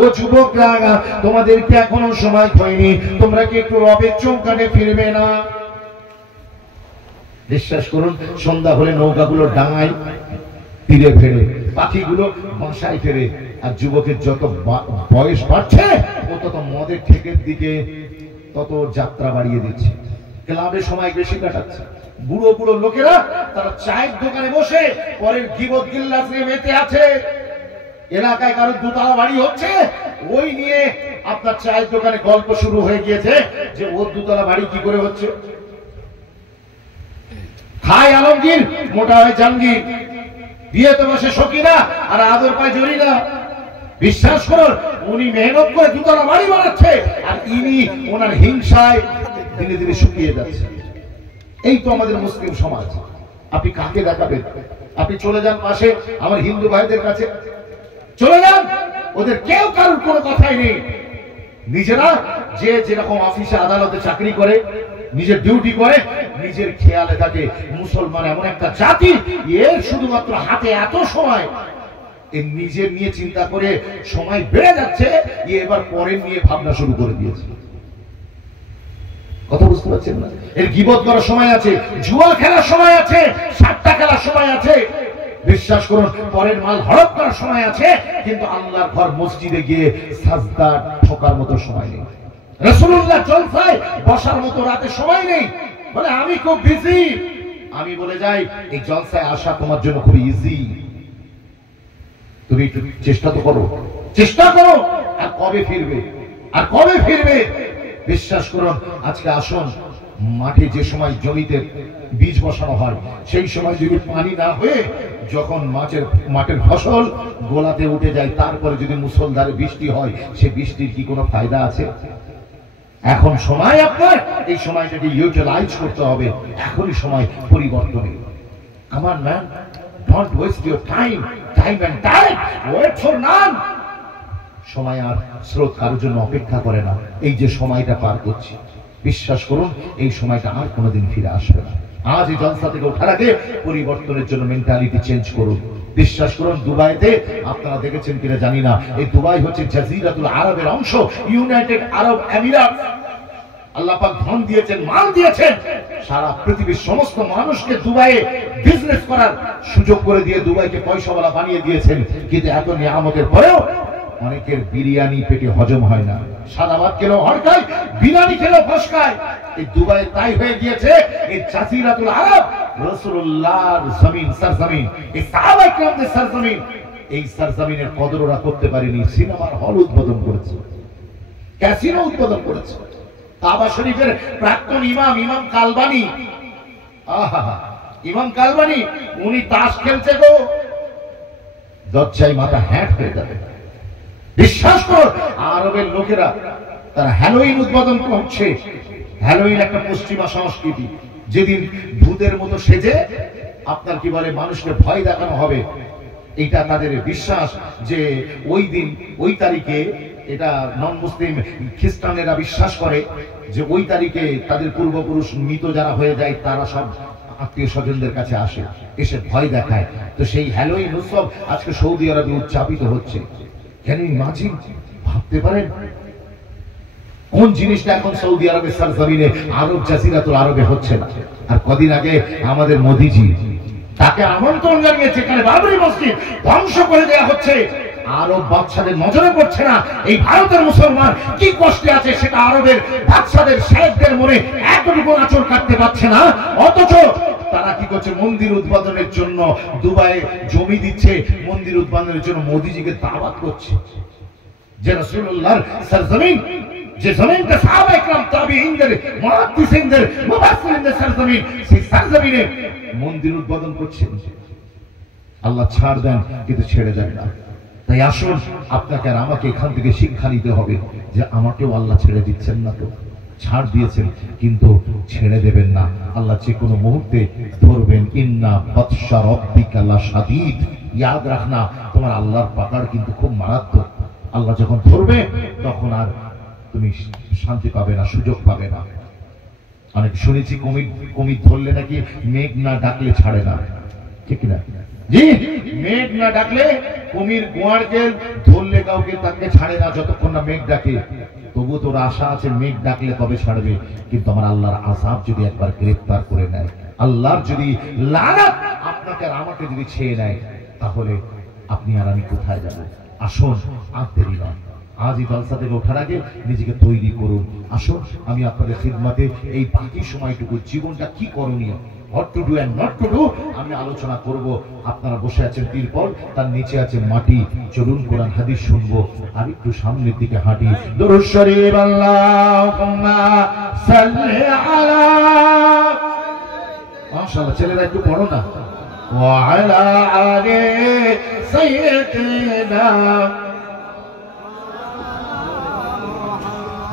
ও যুবকরা, তোমাদেরকে এখনো সময় হয়নি, তোমরা কি একটু রবের চৌকাঠে ফিরবে না? বিশ্বাস করুন, সন্ধ্যা হলে নৌকাগুলো ডাঙায় তীরে ফেরে, পাখিগুলো বাসায় ফেরে, আর যুবকের যত বয়স বাড়ছে ও তত মদের ঠেকের দিকে তত যাত্রা বাড়িয়ে দিচ্ছে, ক্লাবে সময় বেশি কাটাচ্ছে। বুড়ো বুড়ো লোকেরা তারা চায়ের দোকানে বসে পরের গিবত গিল্লাস নিয়ে মেতে আছে। এলাকায় কারো দোতলা বাড়ি হচ্ছে, ওই নিয়ে আপনার চায়ের দোকানে গল্প শুরু হয়ে গিয়েছে যে ওর দোতলা বাড়ি কি করে হচ্ছে। খায় আলমগীর, মোটা হয় জাহাঙ্গীর, বিয়েতে বসে সকিনা আর আদর পায় জরিনা। বিশ্বাস করুন, উনি মেহনত করে দোতলা বাড়ি বানাচ্ছে আর ইনি ওনার হিংসায় ধীরে ধীরে শুকিয়ে যাচ্ছে। এই তো আমাদের মুসলিম সমাজ। আপনি কাকে দেখাবেন? আপনি চলে যান পাশে আমার হিন্দু ভাইদের কাছে, চলে যান, ওদের কেউ কারোর কোনো কথাই নেই। নিজেরা যে যেরকম অফিসে আদালতে চাকরি করে, নিজের ডিউটি করে, নিজের খেয়ালে থাকে। মুসলমান এমন একটা জাতি, এর শুধুমাত্র হাতে এত সময়, এর নিজের নিয়ে চিন্তা করে সময় বেড়ে যাচ্ছে, এবার পরের নিয়ে ভাবনা শুরু করে দিয়েছে। কথা বুঝতে পারছেন না? এর গীবত করার সময় আছে, জুয়া খেলার সময় আছে, সাতটা খেলার সময় আছে। বিশ্বাস করুন, পরের মাল হড়প করার সময় আছে, কিন্তু আল্লাহর ঘর মসজিদে গিয়ে সাজদা ঠোকার মতো সময় নেই। রাসূলুল্লাহ জলসায় বসার মতো রাতে সময় নেই। বলে আমি খুব বিজি। আমি বলে যাই, এই জলসায় আসা তোমার জন্য খুব ইজি। তুমি একটু চেষ্টা তো করো, চেষ্টা করো। আর কবে ফিরবে? আর কবে ফিরবে? বিশ্বাস করুন, আজকে আসুন, মাঠে যে সময় জমিতে বীজ বসানো হয়, সেই সময় যদি পানি না হয়ে যখন মাঠের ফসল গোলাতে উঠে যায়, তারপরে যদি মুষলধারে বৃষ্টি হয়, সে বৃষ্টির কি কোনো ফায়দা আছে? এখন সময় আপনার, এই সময়টাকে ইউটিলাইজ করতে হবে। এখনই সময় পরিবর্তনের। আমার man, don't waste your time, time and time wait for none. সময় আর স্রোত কারোর জন্য অপেক্ষা করে না। এই যে সময়টা পার করছি, বিশ্বাস করুন, এই সময়টা আর কোনোদিন ফিরে আসবে না। আজ এই জলসা থেকে ওঠার আগে পরিবর্তনের জন্য মেন্টালিটি চেঞ্জ করুন। বিশ্বাস করুন, দুবাইতে আপনারা দেখেছেন কিনা জানি না, এই দুবাই হচ্ছে জাজিরাতুল আরবের অংশ, ইউনাইটেড আরব আমিরাত। আল্লাহ পাক ধন দিয়েছেন, মাল দিয়েছেন, সারা পৃথিবীর সমস্ত মানুষকে দুবাইয়ে বিজনেস করার সুযোগ করে দিয়ে দুবাইকে পয়সাওয়ালা বানিয়ে দিয়েছেন। কিন্তু এত নিয়ামতের পরেও অনেকের বিরিয়ানি পেটে হজম হয় না, সাদা ভাত খেলেও হড়কায়, বিরিয়ানি খেলেও ফসকায়। এই দুবাই তাই হয়ে গিয়েছে, এই জাজিরাতুল আরব রাসূলুল্লাহর জমিন, সরজমিন, এই সাহাবায়ে কেরামদের সরজমিন। এই সরজমিনের কদর ওরা করতে পারেনি। সিনেমার হল উদ্বোধন করেছে, ক্যাসিনো উদ্বোধন করেছে। কাবা শরীফের প্রাক্তন ইমাম কালবানি, ইমাম কালবানি, উনি তাস খেলছে গো, দরজায় মাথা হ্যাট হয়ে যাবে। বিশ্বাস করুন, আরবের লোকেরা তারা হ্যালোইন উদ্বোধন করছে। হ্যালোইন একটা পশ্চিমা সংস্কৃতি, যেদিন ভূতের মতো সেজে আপনার কি বলে মানুষকে ভয় দেখানো হবে। এটা তাদের বিশ্বাস যে ওই দিন, ওই তারিখে, এটা নন মুসলিম খ্রিস্টানেরা বিশ্বাস করে যে ওই তারিখে তাদের পূর্বপুরুষ মৃত যারা হয়ে যায়, তারা সব আত্মীয় স্বজনদের কাছে আসে, এসে ভয় দেখায়। তো সেই হ্যালোইন উৎসব আজকে সৌদি আরবে উদযাপিত হচ্ছে। কেন ইমাজিন, ভাবতে পারেন কোন জিনিসটা এখন সৌদি আরবের সরজমিনে, আরব জাজিরাতুল আরবে হচ্ছে না। আর কদিন আগে আমাদের মোদিজি, তাকে আমন্ত্রণ জানিয়েছে, এখানে বাবরি মসজিদ ধ্বংস করে দেওয়া হচ্ছে। আরব বাদশাদের নজরে পড়ছে না এই ভারতের মুসলমান কি কষ্টে আছে, সেটা আরবের বাদশাদের শেখদের মনে একটুকু আঁচড় কাটতে পারছে না। অথচ তারা কি করছে, মন্দির উদ্বোধনের জন্য দুবাইয়ে জমি দিচ্ছে, মন্দির উদ্বোধনের জন্য মোদিজিকে দাওয়াত করছে। যে রাসূলুল্লাহর সরজমিন, যে জমিনটা সাহাবায়ে কেরাম, তাবিঈনদের, মুহাদ্দিসিনদের, মুফাসসিরিনদের সরজমিন, সেই সরজমিনে মন্দির উদ্বোধন করছে। আল্লাহ ছাড় দেন, কিন্তু ছেড়ে যায় না। তাই আসুন, আপনাকে আর আমাকে এখান থেকে শিক্ষা নিতে হবে যে আমাকেও আল্লাহ ছেড়ে দিচ্ছেন না, তো ছাড় দিয়েছেন কিন্তু ছেড়ে দেবেন না। আল্লাহ যে কোনো মুহূর্তে ধরবেন। ইন্না বাতশা রাব্বিকা লাশাদীদ, ইয়াদ রাখনা, তোমার আল্লাহর পাকড় কিন্তু খুব মারাত্মক। আল্লাহ যখন ধরবে তখন আর তুমি শান্তি পাবে না, সুযোগ পাবে না। অনেক শুনেছি কুমির ধরলে নাকি মেঘ না ডাকলে ছাড়ে না, ঠিক না? জি, মেঘ না ডাকলে কুমির গোয়ারকে ধরলে কাউকে তাকে ছাড়ে না যতক্ষণ না মেঘ ডাকে। তবু তোর আশা আছে মেঘ ডাকলে তবে ছাড়বে। কিন্তু আমার আল্লাহর আযাব যদি একবার গ্রেফতার করে নেয়, আল্লাহর যদি লানত আপনাকে আর আমাকে যদি ছেয়ে নেয়, তাহলে আপনি আর আমি কোথায় যাব? আসুন, আর দেরি নয়, আজই জলসা থেকে ওঠার আগে নিজেকে তৈরি করুন। আসুন, আমি আপনাদের খিদমতে এই বাকি সময়টুকু জীবনটা কি করণীয়, what to do and not to do, আমি আলোচনা করব। আপনারা বসে আছেন তিরপল, তার নিচে আছে মাটি। চলুন কোরআন হাদিস শুনবো আর একটু সামনের দিকে হাঁটি। দরুদ শরীফ আল্লাহুম্মা সাল্লি আলা, মাশাআল্লাহ, ছেলেরা একটু পড়ো না। ওয়া আলা আলি সাইয়্যিদিনা।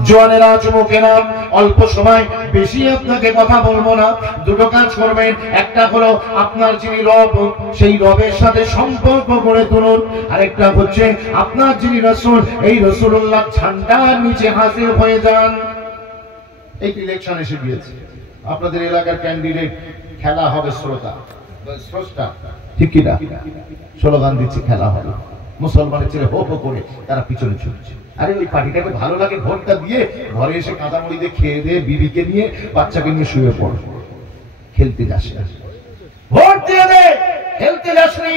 জোয়ানেরা, যুবকেরা, অল্প সময়, বেশি আপনাকে কথা বলবো না। দুটো কাজ করবেন। একটা হলো আপনার যিনি রব, সেই রবের সাথে সম্পর্ক গড়ে তুলুন। আরেকটা হচ্ছে আপনার যিনি রাসূল, এই রাসূলুল্লাহ ঝান্ডার নিচে হাজির হয়ে যান। এই ইলেকশন এসে গিয়েছে, আপনাদের এলাকার ক্যান্ডিডেট খেলা হবে, স্রষ্টা, ঠিক কি না? স্লোগান দিচ্ছে খেলা হবে। মুসলমানের ছেলে হো হো করে তারা পিছনে ছুটছে। আরে ওই পার্টিটাকে ভালো লাগে, ভোটটা দিয়ে ঘরে এসে কাঁচামুড়ি দিয়ে খেয়ে দিয়ে বিবিকে নিয়ে বাচ্চাকে নিয়ে শুয়ে পড়ো। খেলতে যাস না, ভোট দিয়ে দে, খেলতে যাসনি।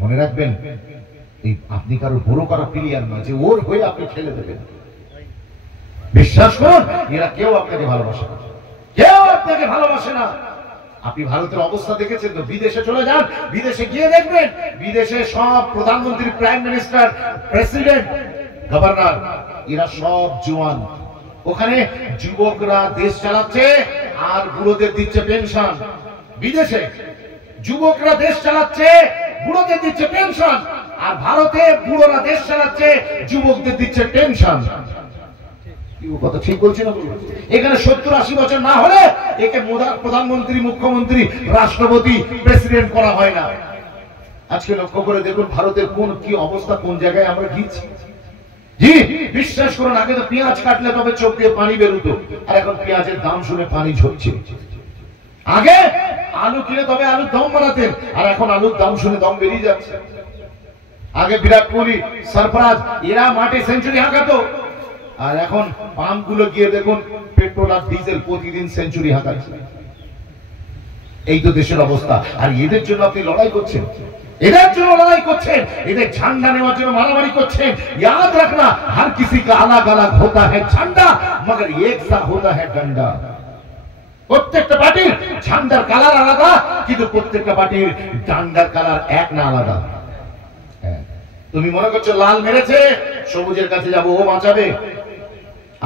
মনে রাখবেন, এই আপনি কারো বড় কারো প্লেয়ার নয় যে ওর হয়ে আপনি খেলে দেবেন। বিশ্বাস করুন, এরা কেউ আপনাকে ভালোবাসে না, কেউ আপনাকে ভালোবাসে না। আপনি ভারতের অবস্থা দেখেছেন তো, বিদেশে চলে যান, বিদেশে গিয়ে দেখবেন বিদেশে সব প্রধানমন্ত্রী, প্রাইম মিনিস্টার, প্রেসিডেন্ট, গভর্নর, এরা সব জওয়ান। ওখানে যুবকরা দেশ চালাচ্ছে আর বুড়োদের দিচ্ছে পেনশন। বিদেশে যুবকরা দেশ চালাচ্ছে, বুড়োদের দিচ্ছে পেনশন। আর ভারতে বুড়োরা দেশ চালাচ্ছে, যুবকদের দিচ্ছে পেনশন। কথা ঠিক বলছি না? এখানে 70-80 বছর না হলে একে প্রধানমন্ত্রী, মুখ্যমন্ত্রী, রাষ্ট্রপতি, প্রেসিডেন্ট করা হয় না। আজকে লক্ষ্য করে দেখুন ভারতের কোন কি অবস্থা, কোন জায়গায় আমরা গিয়েছি। জি, বিশ্বাস করুন, আগে তো পেঁয়াজ কাটলে তবে চোখ দিয়ে পানি বেরোতো, আর এখন পেঁয়াজের দাম শুনে পানি ঝরছে। আগে আলু কিনে তবে আলুর দম বানাতেন, আর এখন আলুর দাম শুনে দম বেরিয়ে যাচ্ছে। আগে বিরাট কোহলি, সরফরাজ, এরা মাঠে সেঞ্চুরি হাঁকাতো, আর এখন পাম্প গুলো গিয়ে দেখুন পেট্রোল আর ডিজেল প্রতিদিন সেঞ্চুরি হাঁকাচ্ছে। এই তো দেশের অবস্থা। আর এদের জন্য আপনি লড়াই করছেন, এদের জন্য লড়াই করছেন, এদের ঝান্ডা নেওয়ার জন্য মারামারি করছেন। ইয়াদ রাখনা, হর কিসি কা আলাগ আলাগ হোতা হ্যায় ঝান্ডা, মগর এক সা হোতা হ্যায় ডান্ডা। প্রত্যেকটা পার্টির ঝান্ডার কালার আলাদা, কিন্তু প্রত্যেকটা পার্টির ডান্ডার কালার এক না আলাদা। তুমি মনে করছো লাল মেরেছে, সবুজের কাছে যাবো, ও বাঁচাবে।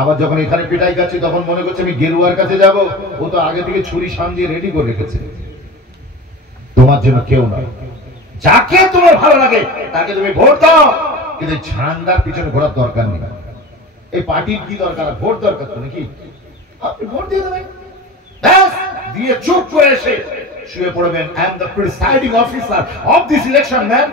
আবার যখন এখানে পিটাই খাচ্ছি তখন মনে করছে আমি গেরুয়ার কাছে যাব, ও তো আগে থেকে ছুরি শান দিয়ে রেডি করে রেখেছে। তোমার জন্য কেউ নয়, যাকে তোমার ভালো লাগে তাকে তুমি ভোট দাও, কিন্তু ঝান্ডার পিছনে ঘোরার দরকার নেই। এই পার্টির কি দরকার, ভোট দরকার তো নাকি? আপনি ভোট দিয়ে দেবেন, ব্যাস, দিয়ে চুপ করে এসে শুয়ে পড়বেন। I am the presiding officer of this election man.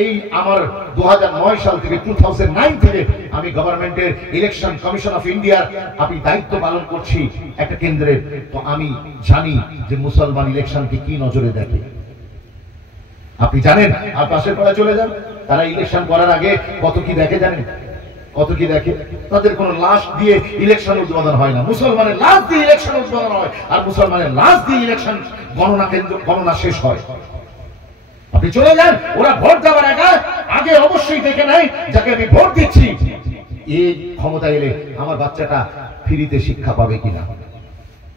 এই আমার 2009 সাল থেকে 2009 থেকে আমি গভর্নমেন্টের ইলেকশন কমিশন অফ ইন্ডিয়ার আমি দায়িত্ব পালন করছি একটা কেন্দ্রের। তো আমি জানি যে মুসলমান ইলেকশনকে কি নজরে দেখে। আপনি জানেন, আর পাশের পাড়ায় চলে যান, তারা ইলেকশন করার আগে কত কি দেখে জানেন? কত কি দেখে? তাদের কোন লাশ দিয়ে ইলেকশন উদ্বোধন হয় না, মুসলমানের লাশ দিয়ে ইলেকশন উদ্বোধন হয়, আর মুসলমানের লাশ দিয়ে ইলেকশন গণনা শেষ হয়। আপনি চলে যান, ওরা ভোট দেওয়ার আগে অবশ্যই দেখে নেয় যাকে আমি ভোট দিচ্ছি এই ক্ষমতা এলে আমার বাচ্চাটা ফ্রিতে শিক্ষা পাবে কিনা।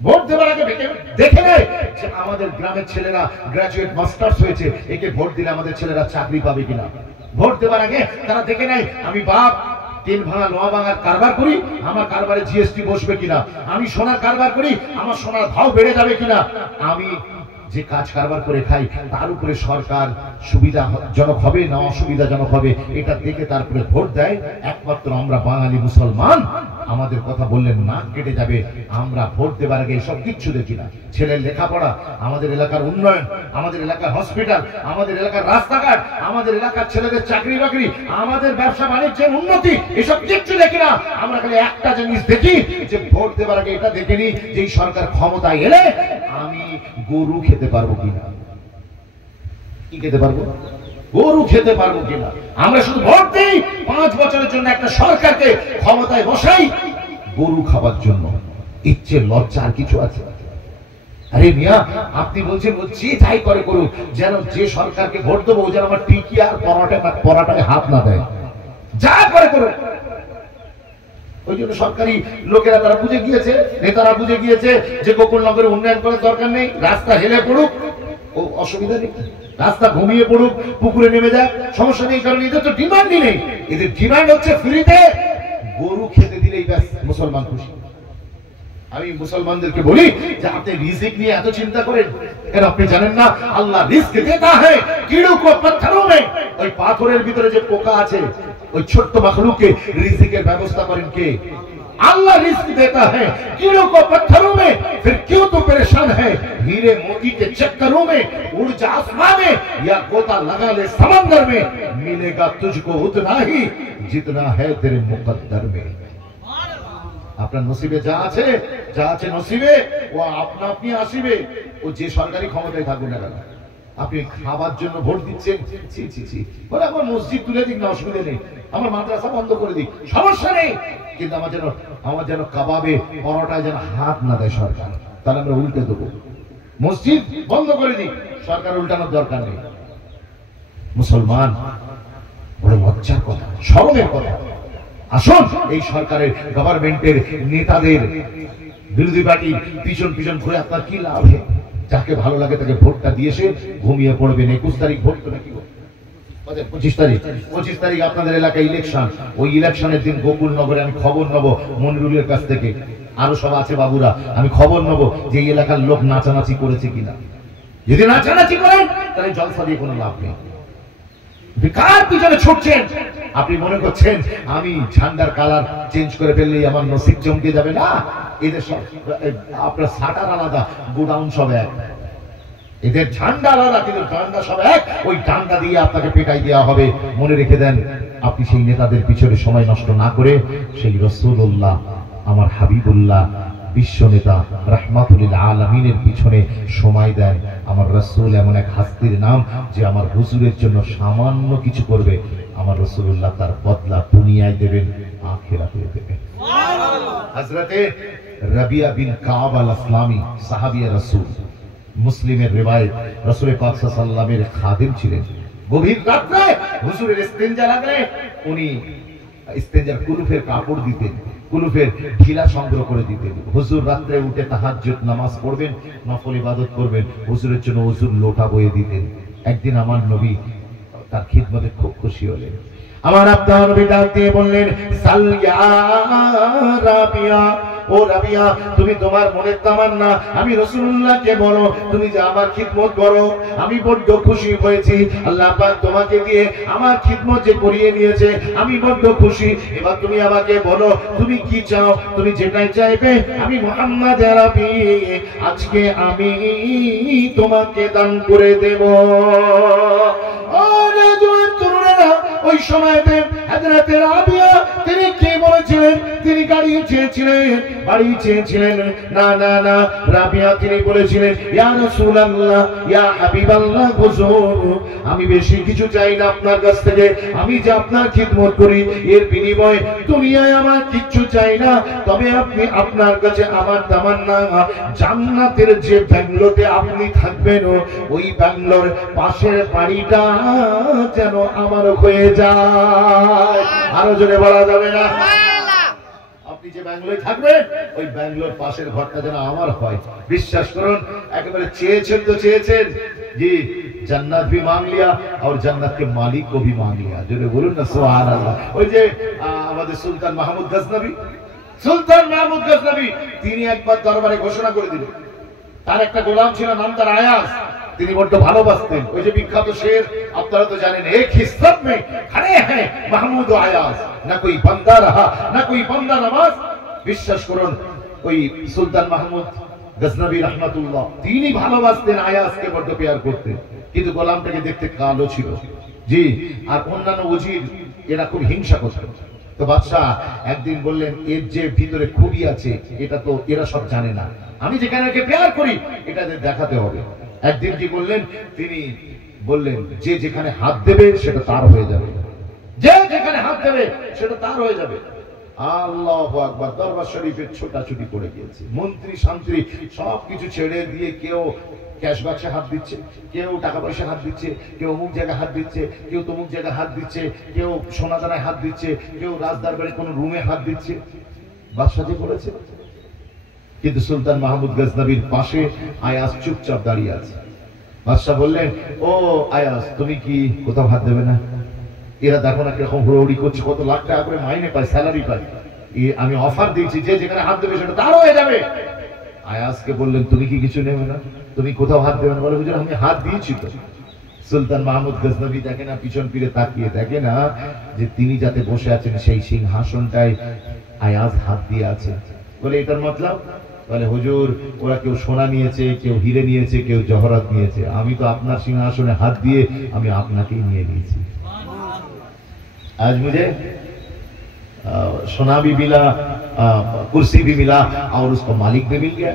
ভোট দেওয়ার আগে দেখে নেয় যে আমাদের গ্রামের ছেলেরা গ্রাজুয়েট মাস্টার্স হয়েছে, একে ভোট দিলে আমাদের ছেলেরা চাকরি পাবে কিনা। ভোট দেওয়ার আগে তারা দেখে নেয় আমি বাপ তেল ভাঙা লোহা ভাঙার কারবার করি, আমার কারবারে জিএসটি বসবে কিনা। আমি সোনার কারবার করি, আমার সোনার ভাও বেড়ে যাবে কিনা। আমি যে কাজ কারবার করে খাই তার উপরে সরকার সুবিধাজনক হবে না অসুবিধাজনক হবে, এটা দেখে তারপরে ভোট দেয়। একমাত্র আমরা বাঙালি মুসলমান, আমাদের কথা বললে নাক কেটে যাবে। আমরা ভোট দেবার আগে সব কিচ্ছু দেখি না। ছেলের লেখাপড়া, আমাদের এলাকার উন্নয়ন, আমাদের এলাকার হসপিটাল, আমাদের এলাকার রাস্তাঘাট, আমাদের এলাকার ছেলেদের চাকরি বাকরি, আমাদের ব্যবসা বাণিজ্যের উন্নতি, এসব কিচ্ছু দেখি না। আমরা খালি একটা জিনিস দেখি যে ভোট দেবার আগে এটা দেখে নি যে এই সরকার ক্ষমতায় এলে আমি গরু খেতে পারবো কিনা। কি খেতে পারবো? গরু খেতে পারবো কিনা? আমরা শুধু ভোট দিই 5 বছরের জন্য একটা সরকারকে ক্ষমতায় বসাই গরু খাবার জন্য। ইচ্ছে লজ্জা আর কিছু আছে? আরে মিয়া, আপনি বলছেন যে যাই করে করুক, যেন যে সরকারকে ভোট দেবো যেন আমার টিকি আর পরাটায় হাত না দেয়, যা করে করুক। ওই জন্য সরকারি লোকেরা তারা বুঝে গিয়েছে, নেতারা বুঝে গিয়েছে যে গোকুলনগরে উন্নয়ন করার দরকার নেই, রাস্তা হেলে পড়ুক ও অসুবিধা নেই, রাস্তা ঘুমিয়ে পড়ুক, পুকুরে নেমে যাক, সমস্যা নেই। কারণ এদের তো ডিমান্ডই নেই, এদের ডিমান্ড হচ্ছে ফ্রিতে গরু খেতে দিলেই ব্যাস মুসলমান খুশি। আমি মুসলমানদেরকে বলি যে আপনি রিজিক নিয়ে এত চিন্তা করেন কেন? আপনি জানেন না আল্লাহ রিস্ক দেতা है कीड़ों को पत्थरों में। ওই পাথরের ভিতরে যে পোকা আছে, ওই ছোট্ট মাখলুককে রিজিকের ব্যবস্থা করেন কে? अल्लाह रिस्क देता है कीड़ों को पत्थरों में। फिर क्यों तो परेशान है हीरे मोती के चक्करों में। उड़ जा आसमां में या गोता लगा ले समंदर में, मिलेगा तुझको उतना ही जितना है तेरे मुकद्दर में। আপনার নসিবে যা আছে নসিবে ও আপনা আপনি আসিবে। ও যে সরকারি ক্ষমতায় থাকুন না কেন, আপনি খাবার জন্য ভোট দিচ্ছেন, ছি ছি ছি, বলে আমার মসজিদ তুলে দিক না, অসুবিধা নেই, আমার মাদ্রাসা বন্ধ করে দিক, সমস্যা নেই, কিন্তু আমার যেন কাবাবে পরোটায় যেন হাত না দেয় সরকার, তাহলে আমরা উল্টে দেবো। মসজিদ বন্ধ করে দিক, সরকার উল্টানোর দরকার নেই। মুসলমান, বড় লজ্জার কথা, শরমের কথা। আসুন এই সরকারের গভর্নমেন্টের নেতাদের বিরোধী পার্টি পিছন পিছন ঘুরে আপনার কি লাভ? যাকে ভালো লাগে তাকে ভোটটা দিয়েছে, ঘুমিয়ে পড়বেন। 21 তারিখ ভোট তো নাকি 25 তারিখ আপনাদের এলাকায় ইলেকশন। ওই ইলেকশনের দিন গোকুলনগরে আমি খবর নেবো মনিরুলের কাছ থেকে, আরো সব আছে বাবুরা, আমি খবর নেবো যে এই এলাকার লোক নাচানাচি করেছে কিনা। যদি নাচানাচি করেন তাহলে জলসা দিয়ে কোনো লাভ নেই। কার পিছনে ছুটছেন? আপনি মনে করছেন আমি ঝান্ডার কালার চেঞ্জ করে ফেললেই আমার নসিব চমকে যাবে? না, এদের সব আপনার শাটার আলাদা, গোডাউন সব এক, এদের ঝান্ডা আলাদা কিন্তু ডান্ডা সব এক। ওই ডান্ডা দিয়ে আপনাকে পেটাই দেওয়া হবে। মনে রেখে দেন, আপনি সেই নেতাদের পিছনে সময় নষ্ট না করে সেই রাসূলুল্লাহ, আমার হাবিবুল্লাহ, বিশ্ব নেতা রাহমাতুল লিল আলামিনের পিছনে সময় দেন। আমার রাসূল এমন এক হাস্তির নাম যে আমার হুজুরের জন্য সামান্য কিছু করবে, আমার রাসূলুল্লাহ তার বদলা দুনিয়ায় দেবেন, আখিরাতে দেবেন। হযরতে রাবিয়া বিন কাব আল আসলামী সাহাবিয়া রাসূল, মুসলিমের রিওয়ায়াত, রাসূল পাক সাল্লাল্লাহু আলাইহি ওয়াসাল্লামের খাদিম ছিলেন। গভীর রাতে হুজুরের ইস্তেঞ্জা লাগলে উনি ইস্তেঞ্জার কুলুফের কাপড় দিতেন, কুলুফের ঢিলা সংগ্রহ করে দিতেন। হুজুর রাত্রে উঠে তাহাজ্জুদ নামাজ পড়বেন, নফল ইবাদত করবেন, হুজুরের জন্য হুজুর লোটা বয়ে দিতেন। একদিন আমার নবী তার খিদমতে খুব খুশি হলেন। আমার আপনার নবী ডাক দিয়ে বললেন, সাল ইয়া রাবিয়া, ও রাবিয়া, তুমি তোমার মনের তামান্না আমি রাসূলুল্লাহকে বলো, তুমি যে আমার খিদমত করো, আমি বড্ড খুশি হয়েছি। আল্লাহ পাক তোমাকে দিয়ে আমার খিদমত যে করিয়ে নিয়েছে, আমি বড্ড খুশি। এবার তুমি আমাকে বলো তুমি কি চাও, তুমি যেটাই চাইবে আমি মুহাম্মদ আরবি আজকে আমি তোমাকে দান করে দেব। ওই সময়তে হযরত রাবিয়া তিনি কি বলেছিলেন? তিনি গাড়ি চেয়েছিলেন, বাড়ি চেয়েছিলেন না। না না, রাবিয়া তিনি বলেছিলেন, ইয়া রাসূলুল্লাহ, ইয়া হাবিবাল্লাহ, হুজুর আমি বেশি কিছু চাই না আপনার কাছ থেকে, আমি যে আপনার খিদমত করি এর বিনিময়ে দুনিয়ায় আমার কিচ্ছু চাই না। তবে আপনি আপনার কাছে আমার তামান্না জান্নাতের যে বাংলোতে আপনি থাকবেন ওই বাংলোর পাশের বাড়িটা যেন আমার হয়ে যায়। আরো জোরে বলা যাবে না? আপনি যে বাংলোয় থাকবেন ওই বাংলোর পাশের ঘরটা যেন আমার হয়। বিশ্বাস করুন, একেবারে চেয়েছেন তো চেয়েছেন, জি जन्नत भी मांग लिया और जन्नत के मालिक को भी मांग लिया। जो बोलूं ना सुभान अल्लाह। ওই যে আমাদের সুলতান মাহমুদ গজনবী তিনি একবার দরবারে ঘোষণা করে দিলেন, তার একটা গোলাম ছিল নাম তার আয়াস, তিনি বড্ড ভালোবাসতেন। ওই যে বিখ্যাত শের আপনারা তো জানেন, এক হিসব মে খড়ে হ্যাঁ মাহমুদ ও আয়াস, না কোই বান্দা রহা না কোই বান্দা নামাজ। বিশ্বাস করুন, ওই সুলতান মাহমুদ গজনবী রহমাতুল্লাহ তিনি ভালোবাসতেন আয়াসকে, বড্ড প্যার করতেন, কিন্তু গোলামটাকে দেখতে কালো ছিল। জি, আর অন্যান্য ওজির এরা খুব হিংসা করত। তো বাদশাহ একদিন বললেন, এর যে ভিতরে খুবই আছে এটা তো এরা সব জানে না, আমি যেখানে একে প্যার করি এটা দেখাতে হবে। একদিন কি করলেন, তিনি বললেন যে যেখানে হাত দেবে সেটা তার হয়ে যাবে, যে যেখানে হাত দেবে সেটা তার হয়ে যাবে। আল্লাহু আকবার। দরবার শরীফের ছোটাছুটি করে গিয়েছে, মন্ত্রী শান্ত্রী সবকিছু ছেড়ে দিয়ে কেউ ক্যাশ বাক্সে হাত দিচ্ছে, কেউ টাকা পয়সা হাত দিচ্ছে, কেউ অমুক জায়গায় হাত দিচ্ছে, কেউ তমুক জায়গায় হাত দিচ্ছে, কেউ সোনাদানায় হাত দিচ্ছে, কেউ রাজদরবারে কোনো রুমে হাত দিচ্ছে। বাদশাহ করেছে, কিন্তু সুলতান মাহমুদ গজনবীর পাশে আয়াজ চুপচাপ দাঁড়িয়ে আছে। বাদশাহ বললেন, ও আয়াজ, তুমি কি কোথাও হাত দেবে না? এরা দেখো না কিরকম হুড়োহুড়ি করছে, কত লাখ টাকা করে মাইনে পায়, স্যালারি পায়। আমি অফার দিয়েছি, যে যেখানে হাত দেবে সেটা তার হয়ে যাবে। আয়াজকে বললেন, তুমি কি কিছু নেবে না? তুমি কোথাও হাত দেবে না? বলে, হুজুর আমি হাত দিয়েছি তো। সুলতান মাহমুদ গজনবী দেখে না, পিছন ফিরে তাকিয়ে দেখে না যে তিনি যাতে বসে আছেন সেই সিংহাসনটায় আয়াজ হাত দিয়ে আছে। বলে, এটার মতলব? বলে, হুজুর ওরা কেউ সোনা নিয়েছে, কেউ হিরে নিয়েছে, কেউ জহরত নিয়েছে, আমি তো আপনার সিংহাসনে হাত দিয়ে আমি আপনাকেই নিয়ে নিয়েছি। आज मुझे सोना भी मिला, कुर्सी भी मिला और उसको मालिक भी मिल गया।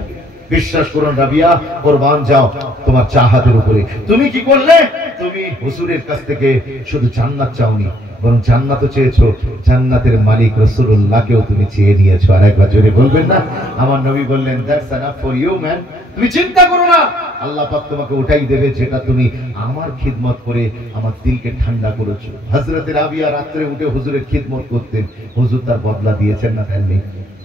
বিশ্বাস করুন রাবিয়া, কুরবান যাও তোমার চাহাতের উপরে। তুমি কি করলে? তুমি হুজুরের কাছ থেকে শুধু জান্নাত চাওনি, বরং জান্নাতও চেয়েছো, জান্নাতের মালিক রাসূলুল্লাহকেও তুমি চেয়ে নিয়েছো। আর একবার জোরে বলবেন না? আমার নবী বললেন, that's enough for you man. তুমি চিন্তা করো না, আল্লাহ পাক তোমাকে ওটাই দেবে যেটা তুমি আমার খিদমত করে আমার দিলকে ঠান্ডা করেছো। হযরত রাবিয়া রাতে উঠে হুজুরের খিদমত করতেন, হুজুর তার বদলা দিয়েছেন না দেননি?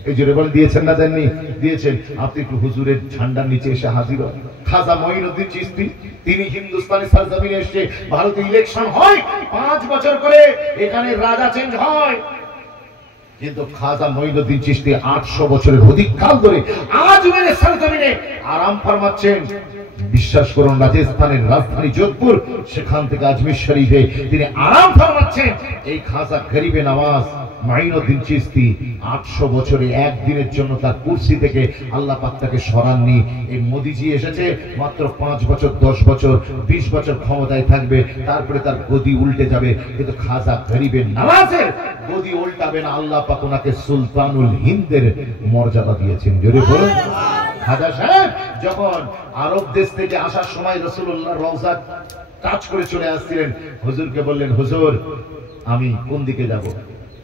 এই জোরে বলেন, দিয়েছেন না দেননি? দিয়েছেন। আপনি একটু হুজুরের ঝান্ডার নিচে এসে হাজির হন। খাজা মঈনুদ্দিন চিশতি, তিনি হিন্দুস্তানি সরজমিনে এসে, ভারতে ইলেকশন হয় 5 বছর করে, এখানে রাজা চেঞ্জ হয়, কিন্তু খাজা মঈনুদ্দিন চিশতি 800 বছরের অধিক কাল ধরে আজমেরের সরজমিনে আরাম ফরমাচ্ছেন। বিশ্বাস করুন, রাজস্থানের রাজধানী যোধপুর, সেখান থেকে আজমির শরীফে তিনি আরাম ফরমাচ্ছেন। এই খাজা গরিবে নওয়াজ মঈনুদ্দিন চিশতি 800 বছরে একদিনের জন্য তার কুরসি থেকে আল্লাহ পাক তাকে সরাননি। এই মোদিজি এসেছে মাত্র 5 বছর, 10 বছর, 20 বছর ক্ষমতায় থাকবে, তারপরে তার গদি উল্টে যাবে, কিন্তু খাজা গরিবে নওয়াজের গদি উল্টাবে না। আল্লাহ পাক ওনাকে সুলতানুল হিন্দের মর্যাদা দিয়েছেন। জোরে বলুন। খাজা সাহেব যখন আরব দেশ থেকে আসার সময় রাসূলুল্লাহর রওজা টাচ করে চলে আসছিলেন, হুজুরকে বললেন, হুজুর আমি কোন দিকে যাব?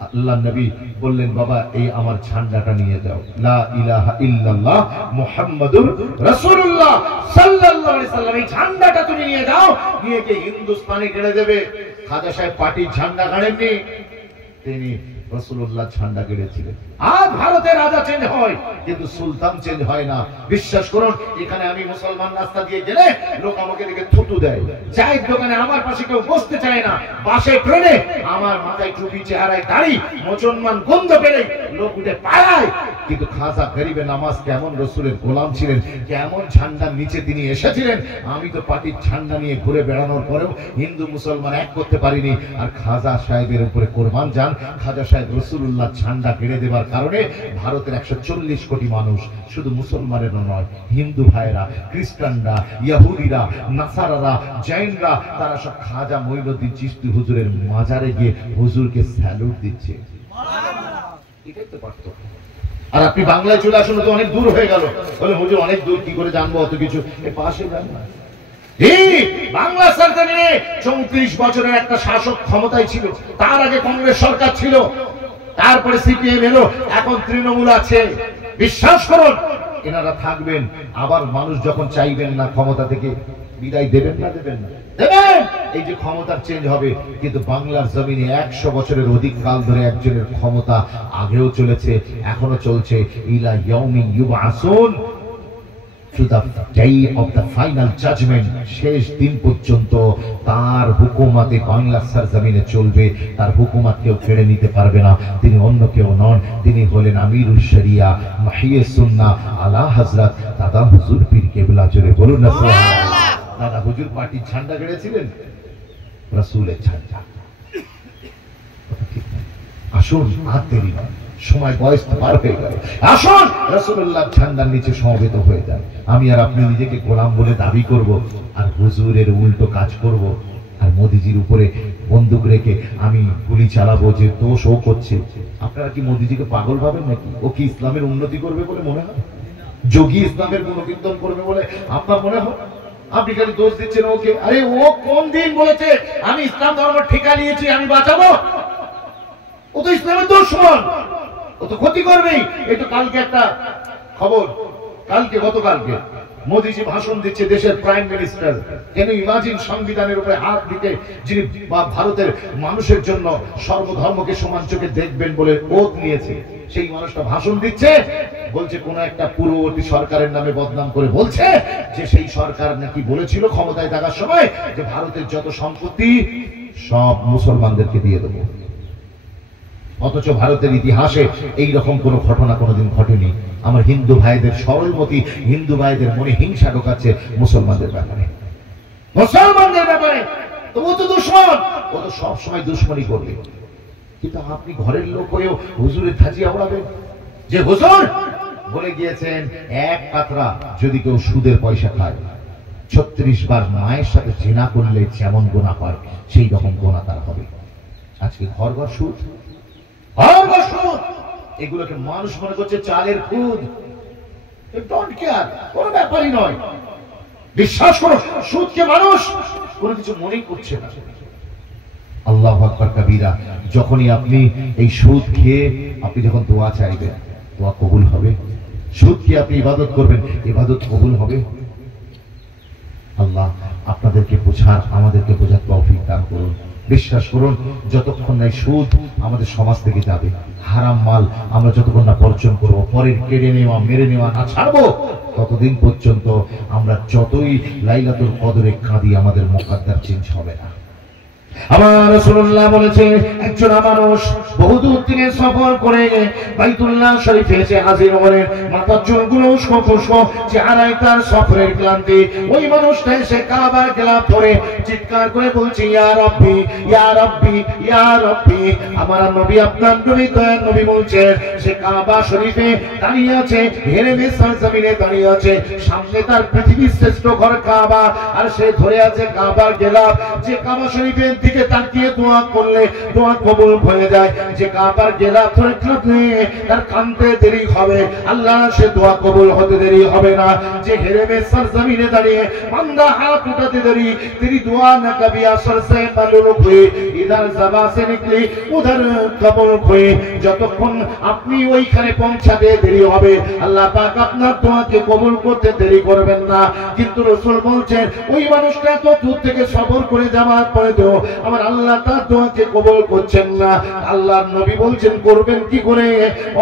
আল্লাহ নবী বললেন, বাবা এই আমার ঝান্ডাটা নিয়ে যাও, লা ইলাহা ইল্লাল্লাহ মুহাম্মাদুর রাসূলুল্লাহ সাল্লাল্লাহু আলাইহি সাল্লাম, এই ঝান্ডাটা তুমি নিয়ে যাও, নিয়ে গিয়ে হিন্দুস্তানে গেড়ে দেবে। খাজা সাহেব পার্টির ঝান্ডা গাড়েননি, তিনি রাসূলুল্লাহ ঝান্ডা গেড়েছিলেন। আজ ভারতে রাজা চেঞ্জ হয়, কিন্তু সুলতান চেঞ্জ হয় না। বিশ্বাস করুন, এখানে আমি মুসলমান রাস্তা দিয়ে গেলে লোক আমাকে দেখে থুতু দেয়, চায়ের দোকানে আমার পাশে কেউ বসতে চায় না, বাসে ট্রেনে আমার মাথায় টুপি, চেহারায় দাড়ি, মুসলমান গন্ধ পেলে লোক উঠে পালায়। কিন্তু খাজা গরিবে নামাজ কেমন রাসূলের গোলাম ছিলেন, কেমন ঝান্ডার নিচে তিনি এসেছিলেন। আমি তো পার্টির ঝান্ডা নিয়ে ঘুরে বেড়ানোর পরেও হিন্দু মুসলমান এক করতে পারিনি। আর খাজা সাহেবের উপরে কোরবান যান, খাজা সাহেব রাসূলুল্লাহ ঝান্ডা গেড়ে দেবার কারণে ভারতের 140 কোটি মানুষ, শুধু মুসলমানেরও নয়, হিন্দু ভাইরা, খ্রিস্টানরা, ইহুদিরা, নাসারারা, জৈনরা, তারা সব খাজা মঈনুদ্দিন চিশতি হুজুরের মাজারে গিয়ে হুজুরকে স্যালুট দিচ্ছে। এটাই তো পার্থক্য। আর আপনি বাংলায় চলে আসুন, তো অনেক দূর হয়ে গেল। বলে, হুজুর অনেক দূর, কি করে জানবো অত কিছু? এ পাশে যান না। বাংলা সরকারে 34 বছরের একটা শাসক ক্ষমতায় ছিল, তার আগে কংগ্রেস সরকার ছিল, তারপরে সিপিএম এলো, এখন তৃণমূল আছে। বিশ্বাস করুন, এনারা থাকবেন, আবার মানুষ যখন চাইবেন না ক্ষমতা থেকে বিদায় দেবেন না, দেবেন না, দেবেন। এই যে ক্ষমতার চেঞ্জ হবে, কিন্তু বাংলার জমিনে 100 বছরের অধিক কাল ধরে একজনের ক্ষমতা আগেও চলেছে, এখনো চলছে। ইলা ইয়াউমিন ইউবআসুন, to the day of the final judgment, শেষ দিন পর্যন্ত তার হুকুমতে বাংলার সরজমিনে চলবে। তার হুকুমত কেউ কেড়ে নিতে পারবে না। তিনি অন্য কেউ নন, তিনি হলেন আমিরুল শরিয়া, মাহিয়ে সুন্নাহ, আলা হযরত দাদা হুজুর পীর কেবলা। জোরে বলুন না সুবহানাল্লাহ। দাদা হুজুর পার্টির ঝান্ডা গেড়েছিলেন, রাসূলের ঝান্ডা। আসুন, হাত দেরি নয়, সময় বয়স পার হয়ে গেল, আসুন রাসূলুল্লাহ ঝান্ডার নিচে সমবেত হয়ে যান। আমি আর আপনি নিজেকে গোলাম বলে দাবি করব, আর হুজুরের উল্টো কাজ করব, আর মোদিজির উপরে বন্দুক রেখে আমি গুলি চালাবো যে দোষ ও করছে। আপনারা কি মোদিজিকে পাগল ভাবেন নাকি? ও কি ইসলামের উন্নতি করবে বলে মনে হয়? যোগী ইসলামের গুণকীর্তন করবে বলে আপনার মনে হয়? আপনি খালি দোষ দিচ্ছেন ওকে। আরে ও কোন দিন বলেছে আমি ইসলাম ধর্ম ঠিকা নিয়েছি আমি বাঁচাবো? ও তো ইসলামের দুশমন, ও তো ক্ষতি করবেই। এই তো কালকে একটা খবর, গতকালকে মোদীজি ভাষণ দিচ্ছে, দেশের প্রাইম মিনিস্টার। কেন ইমাজিন, সংবিধানের উপরে হাত দিতে যিনি ভারতের মানুষের জন্য সর্বধর্মকে সমান চোখে দেখবেন বলে ওত নিয়েছে, সেই মানুষটা ভাষণ দিচ্ছে, বলছে কোন একটা পূর্ববর্তী সরকারের নামে বদনাম করে বলছে যে সেই সরকার নাকি বলেছিল ক্ষমতায় থাকার সময় যে ভারতের যত সম্পত্তি সব মুসলমানদেরকে দিয়ে দেবো। অথচ ভারতের ইতিহাসে এই রকম কোন ঘটনা কোনোদিন ঘটেনি। আমার হিন্দু ভাইদের সরলমতি হিন্দু ভাইদের মনে হিংসা ঢোকাচ্ছে মুসলমানদের ব্যাপারে, তো ও তো দুশমন, ও তো সবসময় দুশ্মনী করবে। কিন্তু আপনি ঘরের লোক হয়েও হুজুরের ধাজিয়া ওড়াবেন যে হুজুর বলে গিয়েছেন এক কাতরা যদি কেউ সুদের পয়সা খায় 36 বার মায়ের সাথে জিনা করলে যেমন গোনা হয় সেই রকম গোনা তার হবে। আজকে ঘর ঘর সুদ, এগুলোকে মানুষ মনে করছে চালের খুদ, কোন ব্যাপারই নয়। বিশ্বাস করো, সুদকে মানুষ কোনো কিছু মনেই করছে না। আল্লাহু আকবার কাবীরা। যখনই আপনি এই সুদ খেয়ে আপনি যখন দোয়া চাইবেন, দোয়া কবুল হবে। সুদ খেয়ে আপনি ইবাদত করবেন, ইবাদত কবুল হবে। আল্লাহ আপনাদেরকে বোঝার, আমাদেরকে বোঝার তৌফিক দান করুন। বিশ্বাস করুন, যতক্ষণ না সুদ আমাদের সমাজ থেকে যাবে, হারাম মাল আমরা যতক্ষণ না বর্জন করবো, পরের কেড়ে নেওয়া মেরে নেওয়া না ছাড়বো, ততদিন পর্যন্ত আমরা যতই লাইলাতুল কদরে কাঁদি আমাদের মুকাদ্দার চেঞ্জ হবে না। আমার রাসূলুল্লাহ বলেছে, একজন মানুষ বহুদূর থেকে সফর করে বাইতুল্লাহ শরীফে এসে হাজির হলে মাথার চুলগুলো উস্কো খুস্কো, চেহারায় তার সফরের ক্লান্তি। ওই মানুষটা এসে কাবার গেলাপ পরে চিৎকার করে বলছে, ইয়া রাব্বি ইয়া রাব্বি ইয়া রাব্বি। আমার নবী, আপনার নবী দয়ার নবী বলছেন, সে কাবা শরীফে দাঁড়িয়ে আছে, হেরেমে সরজমিনে দাঁড়িয়ে আছে, সামনে তার পৃথিবীর শ্রেষ্ঠ ঘর কাবা, আর সে ধরে আছে কাবার গেলাপ। যে কাবা শরীফের দিকে তাকিয়ে দোয়া করলে দোয়া কবুল হয়ে যায়, যে কাবার গেলাপ ধরে কাঁদলে তার কাঁদতে দেরি হবে, আল্লাহ সে দোয়া কবুল হতে দেরি হবে না। যে হেরেমে সরজমিনে দাঁড়িয়ে বান্দা হাত উঠাতে দেরি, তেরি দোয়া না কবি আসর সে মালুম হুই, ইধার জবা সে নিকলি উধার কবুল হুই। যতক্ষণ আপনি ওইখানে পৌঁছাতে দেরি হবে, আল্লাহ পাক আপনার দোয়াকে কবুল করতে দেরি করবেন না। কিন্তু রাসূল বলছেন, ওই মানুষটা তো দূর থেকে সফর করে যাওয়ার পরে তো আমার আল্লাহ তার দোয়াকে কবুল করছেন না। আল্লাহর নবী বলছেন, করবেন কি করে?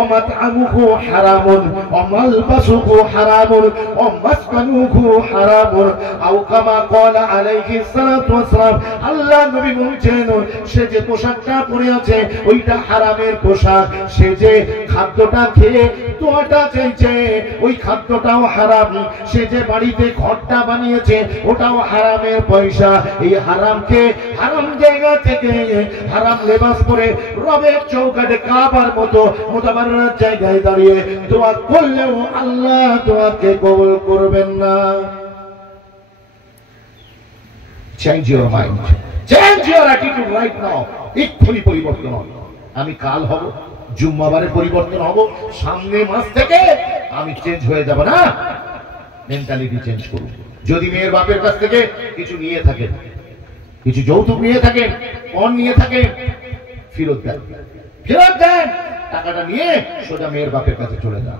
ওমাতআমুহু হারামুন ওমালবাসুহু হারামুন ওমাসকানুহু হারামুন আও কামা ক্বালা আলাইহিস সালাতু ওয়াসসালাম। আল্লাহর নবী বলছেন, সে যে পোশাকটা পরে আছে ওইটা হারামের পোশাক, সে যে খাদ্যটা খেয়ে দোয়াটা চাইছে ওই খাদ্যটাও হারাম, সে যে বাড়িতে ঘরটা বানিয়েছে ওটাও হারামের পয়সা। এই হারামকে হারাম জায়গা থেকে হারাম লেবাস পরে রবের চৌকাঠে কাবার মতো মুতাবাররাত জায়গায় দাঁড়িয়ে দোয়া করলেও আল্লাহ দোয়াকে কবুল করবেন না। Change your mind, change your attitude right now. এক্ষুনি পরিবর্তন হবে। আমি কাল হব, জুম্মাবারে পরিবর্তন হব, সামনে মাস থেকে আমি চেঞ্জ হয়ে যাব না। মেন্টালিটি চেঞ্জ করুন। যদি মেয়ের বাপের কাছ থেকে কিছু নিয়ে থাকেন, কিছু যৌতুক নিয়ে থাকেন, পণ নিয়ে থাকেন, ফেরত দেন, ফেরত দেন। টাকাটা নিয়ে সোজা মেয়ের বাপের কাছে চলে যান।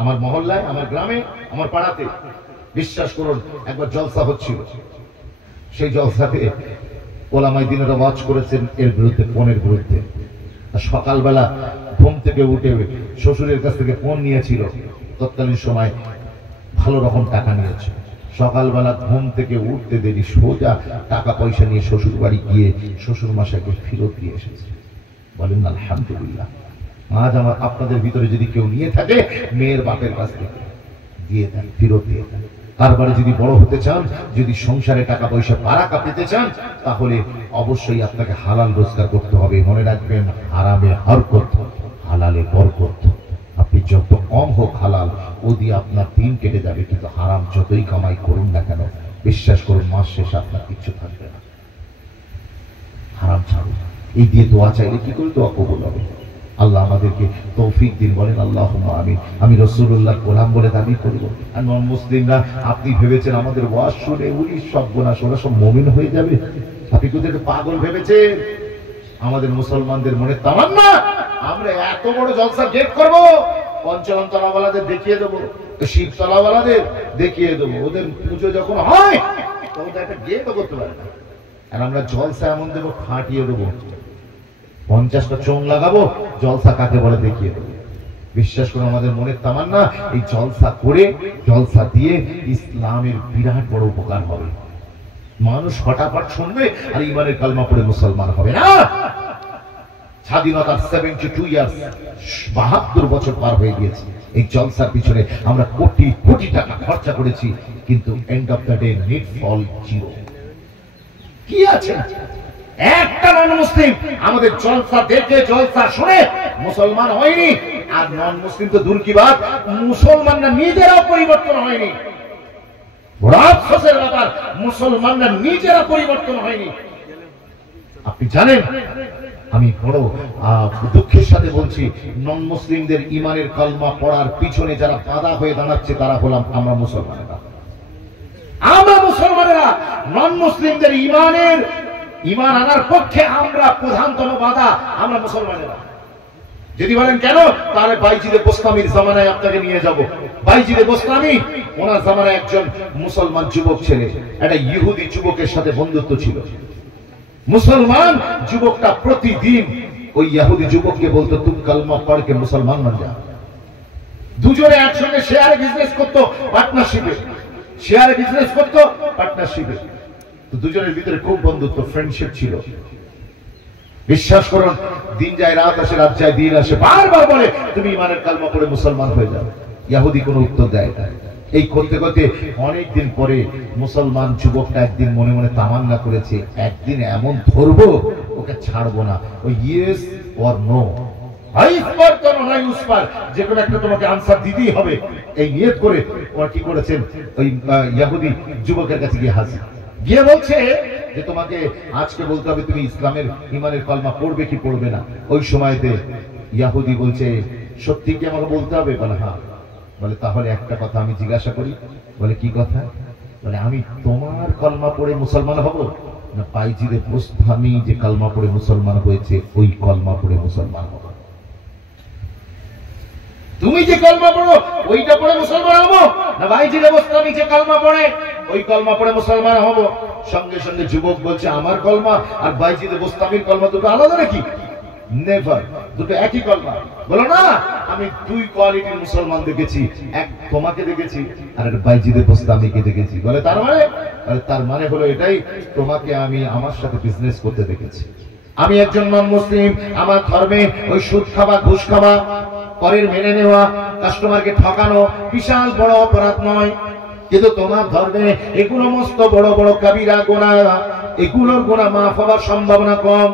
আমার মহল্লায়, আমার গ্রামে, আমার পাড়াতে বিশ্বাস করুন একবার জলসা হচ্ছিল। সেই জলসাতে ওলামায়ে দ্বীনেরা ওয়াজ করেছেন এর বিরুদ্ধে, পণের বিরুদ্ধে। সকালবেলা ঘুম থেকে উঠে শ্বশুরের কাছ থেকে পণ নিয়েছিল, তৎকালীন সময় ভালো রকম টাকা নিয়েছে। সকালবেলা ঘুম থেকে উঠতে দেরি, সোজা টাকা পয়সা নিয়ে শ্বশুর বাড়ি গিয়ে শ্বশুর মশাইকে ফেরত দিয়ে এসেছে। বলেন আলহামদুলিল্লাহ। আজ আমার আপনাদের ভিতরে যদি কেউ নিয়ে থাকে, মেয়ের বাপের কাছ থেকে দিয়ে দেন, ফেরত দিয়ে দেন। তারপরে যদি বড় হতে চান, যদি সংসারে টাকা পয়সা বারাকা পেতে চান, তাহলে অবশ্যই আপনাকে হালাল রোজগার করতে হবে। মনে রাখবেন, হারামে হরকত, হালালে বরকত। আপনি যত কম হোক হালাল, ও দিয়ে আপনার দিন কেটে যাবে। কিন্তু হারাম যতই কামাই করুন না কেন, বিশ্বাস করুন মাস শেষে আপনার কিচ্ছু থাকবে না। হারাম ছাড়ুন। এই দিয়ে দোয়া চাইলে কি করে দোয়া কবুল হবে? আল্লাহ আমাদেরকে তৌফিক দিন, বলেন আল্লাহুম্মা আমিন। আমি রাসূলুল্লাহর গোলাম বলে দাবি করব। আর নন মুসলিমরা, আপনি ভেবেছেন আমাদের ওয়াজ শুনে উনি সব গুনাহ ওরা সব মুমিন হয়ে যাবে? আপনি কি ওদেরকে পাগল ভেবেছেন? আমাদের মুসলমানদের মনে তামান্না আমরা এত বড় জলসা গেট করব, পঞ্চানন তলাওয়ালাদের দেখিয়ে দেবো, শিব তলাওয়ালাদের দেখিয়ে দেবো, ওদের পুজো যখন হয় তখন একটা গেটও করতে পারে না। আর আমরা জলসা এমন দেবো, ফাটিয়ে দেবো, 50টা চোং লাগাবো, জলসা কাকে বলে দেখিয়ে দেবো। বিশ্বাস করে আমাদের মনের তামান্না এই জলসা করে, জলসা দিয়ে ইসলামের বিরাট বড় উপকার হবে। মানুষ ফটাফট শুনবে আর ইমানের কালমা পড়ে মুসলমান হবে না। স্বাধীনতার 72 ইয়ার্স, 72 বছর পার হয়ে গিয়েছে। এই জলসার পিছনে আমরা কোটি কোটি টাকা খরচা করেছি, কিন্তু end of the day net ফল জিরো। কি আছে? একটা নন মুসলিম আমাদের জলসা দেখে, জলসা শুনে মুসলমান হয়নি। আর নন মুসলিম তো দূর কি বাত, মুসলমানরা নিজেরাও পরিবর্তন হয়নি। বড় আফসোসের ব্যাপার, মুসলমানরা নিজেরা পরিবর্তন হয়নি। আপনি জানেন, আমি বড় দুঃখের সাথে বলছি, নন মুসলিমদের ইমানের কালমা পড়ার পিছনে যারা বাধা হয়ে দাঁড়াচ্ছে তারা হলাম আমরা মুসলমানেরা। আমরা মুসলমানেরা নন মুসলিমদের ইমান আনার পক্ষে আমরা প্রধানতম বাধা, আমরা মুসলমানেরা। যদি বলেন কেন, তাহলে বাইজিদে বোস্তামির জামানায় আপনাকে নিয়ে যাব। বাইজিদে বোস্তামি ওনার জামানায় একজন মুসলমান যুবক ছেলে একটা ইহুদি যুবকের সাথে বন্ধুত্ব ছিল। মুসলমান যুবকটা প্রতিদিন ওই ইহুদি যুবককে বলতো, তুমি কালমা পড়কে মুসলমান বন যা। দুজনে একসঙ্গে শেয়ারে বিজনেস করতো, পার্টনারশিপে শেয়ারে বিজনেস করতো, পার্টনারশিপে। তো দুজনের ভিতরে খুব বন্ধুত্ব, ফ্রেন্ডশিপ ছিল। বিশ্বাস করুন, দিন যায় রাত আসে, রাত যায় দিন আসে, বারবার বলে তুমি ইমানের কালমা পড়ে মুসলমান হয়ে যাও। ইহুদি কোনো উত্তর দেয় না। এই করতে করতে অনেকদিন পরে মুসলমান যুবকটা একদিন মনে মনে তামান্না করেছে, একদিন এমন ধরবো ওকে ছাড়বো না। ওই ইয়েস অর নো, যে কোনো একটা তোমাকে আনসার দিতেই হবে, এই নিয়ত করে ওরা কি করেছেন, ওই ইহুদি যুবকের কাছে গিয়ে হাজির, গিয়ে বলছে যে তোমাকে আজকে বলতে হবে তুমি ইসলামের ইমানের কালমা পড়বে কি পড়বে না। ওই সময়তে ইহুদি বলছে, সত্যি কি আমাকে বলতে হবে? বলে হ্যাঁ। বলে তাহলে একটা কথা আমি জিজ্ঞাসা করি। বলে কি কথা? বলে আমি তোমার কলমা পড়ে মুসলমান হব না বাইজিদে বোস্তামি যে কলমা পড়ে মুসলমান হয়েছে ওই কলমা পড়ে মুসলমান হব? তুমি যে কলমা পড়ো ওইটা পড়ে মুসলমান হব না বাইজিদে বোস্তামি যে কলমা পড়ে ওই কলমা পড়ে মুসলমান হব? সঙ্গে সঙ্গে যুবক বলছে, আমার কলমা আর বাইজিদে বোস্তামির কলমা দুটো আলাদা নাকি? নেভার, দুটো একই কলমা। বলো না, আমি দুই কোয়ালিটির মুসলমান দেখেছি, এক তোমাকে দেখেছি আর একটা বাইজিদে বোস্তামিকে দেখেছি। বলে তার মানে? তার মানে হলো এটাই, তোমাকে আমি আমার সাথে বিজনেস করতে দেখেছি। আমি একজন নন মুসলিম, আমার ধর্মে ওই সুদ খাওয়া, ঘুষ খাওয়া, পরের মেনে নেওয়া, কাস্টমারকে ঠকানো বিশাল বড় অপরাধ নয়, কিন্তু তোমার ধর্মে এগুলো মস্ত বড় বড় কাবিরা গুনাহ, এগুলোর গুনাহ মাফ হওয়ার সম্ভাবনা কম।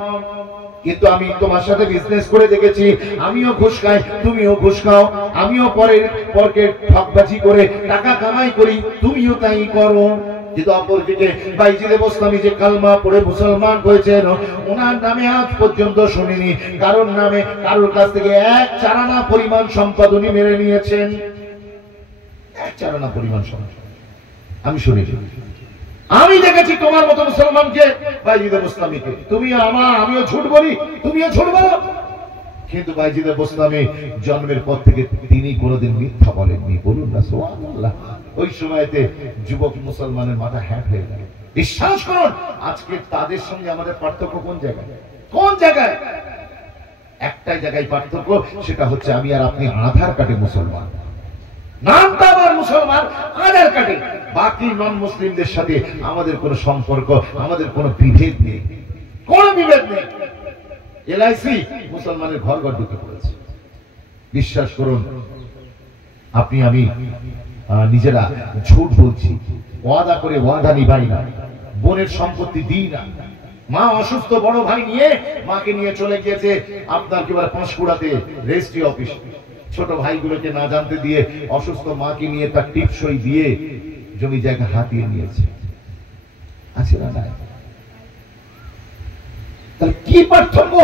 কিন্তু আমি তোমার সাথে বিজনেস করে দেখেছি, আমিও ঘুষ খাই, তুমিও ঘুষ খাও, আমিও পরকে ঠকবাজি করে টাকা কামাই করি, তুমিও তাই করো। কিন্তু অপরদিকে বাইজিদে বোস্তামি যে কালমা পড়ে মুসলমান হয়েছেন, ওনার নামে আজ পর্যন্ত শুনিনি কারোর নামে কারোর কাছ থেকে এক চারানা পরিমাণ সম্পদ উনি মেরে নিয়েছেন। এক চারানা পরিমাণ সম্পদ আমি শুনেছি। আমি দেখেছি তোমার মতো মুসলমানকে বাইজিদে বোস্তামিকে। আমিও ঝুট বলি, তুমিও ঝুট বলো, কিন্তু বাইজিদে বোস্তামি জন্মের পর থেকে তিনি কোনোদিন মিথ্যা বলেননি। বলুন না সুবহানাল্লাহ। ওই সময়তে যুবক মুসলমানের মাথা হ্যাট হয়ে গেল। বিশ্বাস করুন, আজকে তাদের সঙ্গে আমাদের পার্থক্য কোন জায়গায়? কোন জায়গায়? একটাই জায়গায় পার্থক্য, সেটা হচ্ছে আমি আর আপনি আধার কার্ডে মুসলমান, নামটা আমার মুসলমান, আধার কার্ডে। বাকি নন মুসলিমদের সাথে আমাদের কোনো সম্পর্ক, আমাদের কোনো বিভেদ নেই, কোনো বিভেদ নেই। এলআইসি মুসলমানের ঘর ঘর ঢুকে পড়েছে। বিশ্বাস করুন, আপনি আমি নিজেরা ঝুট বলছি, ওয়াদা করে ওয়াদা নিভাই না, বোনের সম্পত্তি দিই না। মা অসুস্থ, বড় ভাই নিয়ে মাকে নিয়ে চলে গিয়েছে আপনার কি বলে পাঁশকুড়াতে রেজিস্ট্রি অফিস। ছোট ভাইগুলোকে না জানতে দিয়ে অসুস্থ মাকে নিয়ে তার টিপসই দিয়ে জমি জায়গা হাতিয়ে নিয়েছে। আছে না? নাই। তাহলে কি পার্থক্য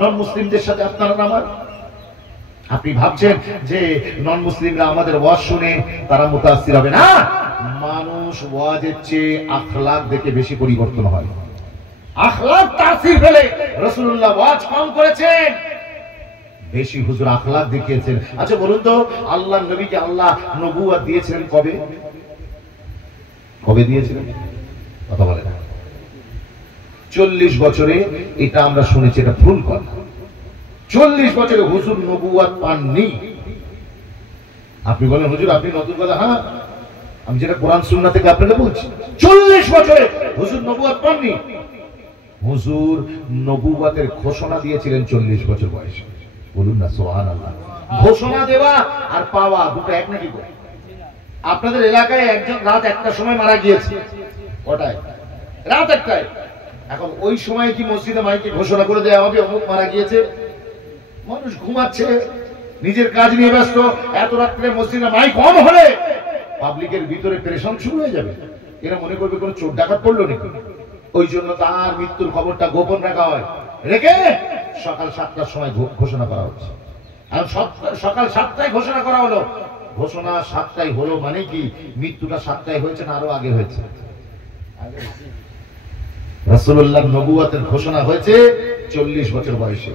নন মুসলিমদের সাথে আপনার আমার? আপনি ভাবছেন যে নন মুসলিমরা আমাদের ওয়াজ শুনে তারা মুতাসসির হবে না। মানুষ ওয়াজের চেয়ে আখলাক দেখে বেশি পরিবর্তন হয়। আখলাক তাসির ফেলে রাসূলুল্লাহ ওয়াজ কম করেছেন, বেশি হুজুর আখলাক দেখিয়েছেন। আচ্ছা বলুন তো, আল্লাহর নবীকে আল্লাহ নবুয়ত দিয়েছিলেন কবে? কবে দিয়েছিলেন? কথা বলেন। 40 বছরে। এটা আমরা শুনেছি, এটা ভুল কথা। 40 বছরে হুজুর নবুয়ত পাননি। আপনি বলেন হুজুর আপনি নতুন কথা। হ্যাঁ, আমি যেটা কোরআন সুন্নাহ থেকে আপনাকে বলছি, 40 বছরে হুজুর নবুয়ত পাননি। হুজুর নবুয়তের ঘোষণা দিয়েছিলেন 40 বছর বয়সে। বলুন না সুবহানাল্লাহ। ঘোষণা দেওয়া আর পাওয়া দুটো এক নাকি? আপনাদের এলাকায় একজন রাত 1টার সময় মারা গিয়েছে। কটায়? রাত 1টায়। এখন ওই সময় কি মসজিদে মাইকে ঘোষণা করে দেওয়া হবে অমুক মারা গিয়েছে? মানুষ ঘুমাচ্ছে, নিজের কাজ নিয়ে ব্যস্ত। এত রাত্রে মসজিদে মাইক অন হলে পাবলিকের ভিতরে পেরেশান শুরু হয়ে যাবে। এরা মনে করবে কোনো চোর ডাকাত পড়লো নাকি। ওই জন্য তার মৃত্যুর খবরটা গোপন রাখা হয়, রেখে সকাল 7টার সময় ঘোষণা করা হচ্ছে। আর সকাল 7টায় ঘোষণা করা হলো। ঘোষণা 7টায় হলো মানে কি মৃত্যুটা 7টায় হয়েছে না আরো আগে হয়েছে? রাসূলুল্লাহ নবুয়তের ঘোষণা হয়েছে 40 বছর বয়সে।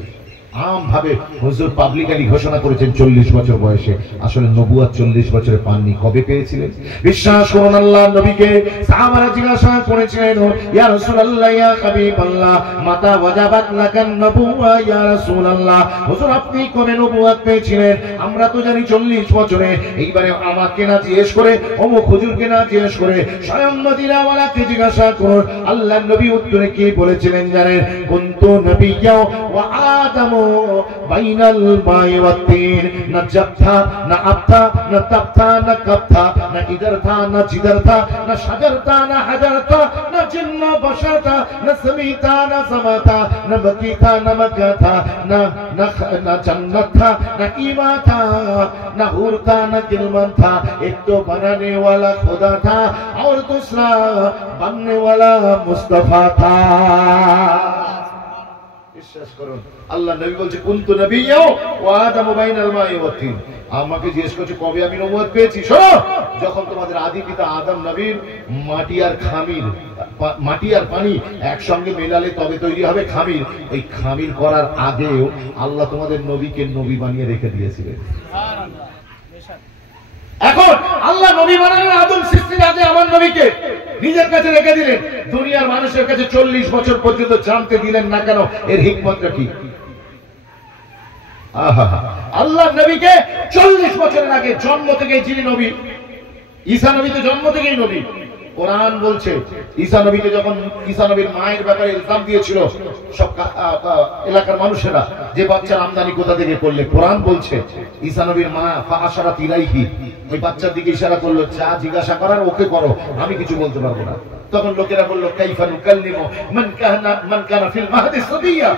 আম ভাবে হুজুর পাবলিকালি ঘোষণা করেছেন 40 বছর বয়সে। আসলে নবুয়ত 40 বছরে পাননি। কবে পেয়েছিলেন? বিশ্বাস করুন, আল্লাহর নবীকে সাহাবারা জিজ্ঞাসা করেছিলেন, ইয়া রাসূলুল্লাহ ইয়া হাবিবাল্লাহ মাতা ওয়াজাবাত লাকান নবুওয়া ইয়া রাসূলুল্লাহ, হুজুর আপনি কবে নবুয়ত পেয়েছিলেন? আমরা তো জানি 40 বছরে। এইবারে আমাকে না জিজ্ঞেস করে, অমুক হুজুরকে না জিজ্ঞেস করে, স্বয়ং মদিনাওয়ালাকে জিজ্ঞাসা করুন। আল্লাহর নবী উত্তরে কি বলেছিলেন জানেন? কুনতু নাবিয়্যা ওয়া আদামু বাইনাল মাই ওয়াত তিন। না জাবথা না আবথা না তাবথা না কাবথা, না ইদার থা না জিদার থা, না শাজার থা না হাজার থা, না জিন্না বাশার থা, না সামিতা না সামাতা, না বকিতা না মকা থা, না না जन्नत था ना ईमा था ना हूर था ना गिलमन था। एक तो बनाने वाला खुदा था और दूसरा बनने वाला मुस्तफा था। বিশ্বাস করুন, আল্লাহ নবী বলছে কুনতু নবিয়্যা ওয়া আদামু বাইনাল মাই ওয়াত তিন। আমাকে জিজ্ঞেস করছে কবে আমি নবুয়ত পেয়েছি? শোনো, যখন তোমাদের আদি পিতা আদম নবীর মাটি আর পানি একসঙ্গে মেলালে তবে তৈরি হবে খামির। ওই খামির করার আগেও আল্লাহ তোমাদের নবীকে নবী বানিয়ে রেখে দিয়েছিলেন। এখন আল্লাহ নবী বানালেন আদম সৃষ্টির আগে আমার নবীকে নিজের কাছে রেখে দিলেন। দুনিয়ার মানুষের কাছে 40 বছর পর্যন্ত জানতে দিলেন না কেন? এর হিকমতটা কি? আল্লাহ নবীকে 40 বছরের আগে জন্ম থেকে যিনি নবী, ঈসা নবী তো জন্ম থেকেই নবী। কোরআন বলছে ঈসা নবীকে যখন ঈসা নবীর মায়ের ব্যাপারে ইলজাম দিয়েছিল সব এলাকার মানুষেরা যে বাচ্চার আমদানি কোথা থেকে করলে, কোরআন বলছে ঈসা নবীর মা ফাআশারাত ইলাইহি, ওই বাচ্চার দিকে ইশারা করলো, যা জিজ্ঞাসা করার ওকে করো, আমি কিছু বলতে পারবো না। তখন লোকেরা বলল কাইফা নুকাল্লিমু মান কানা ফিল মাহদি সাবিয়্যা,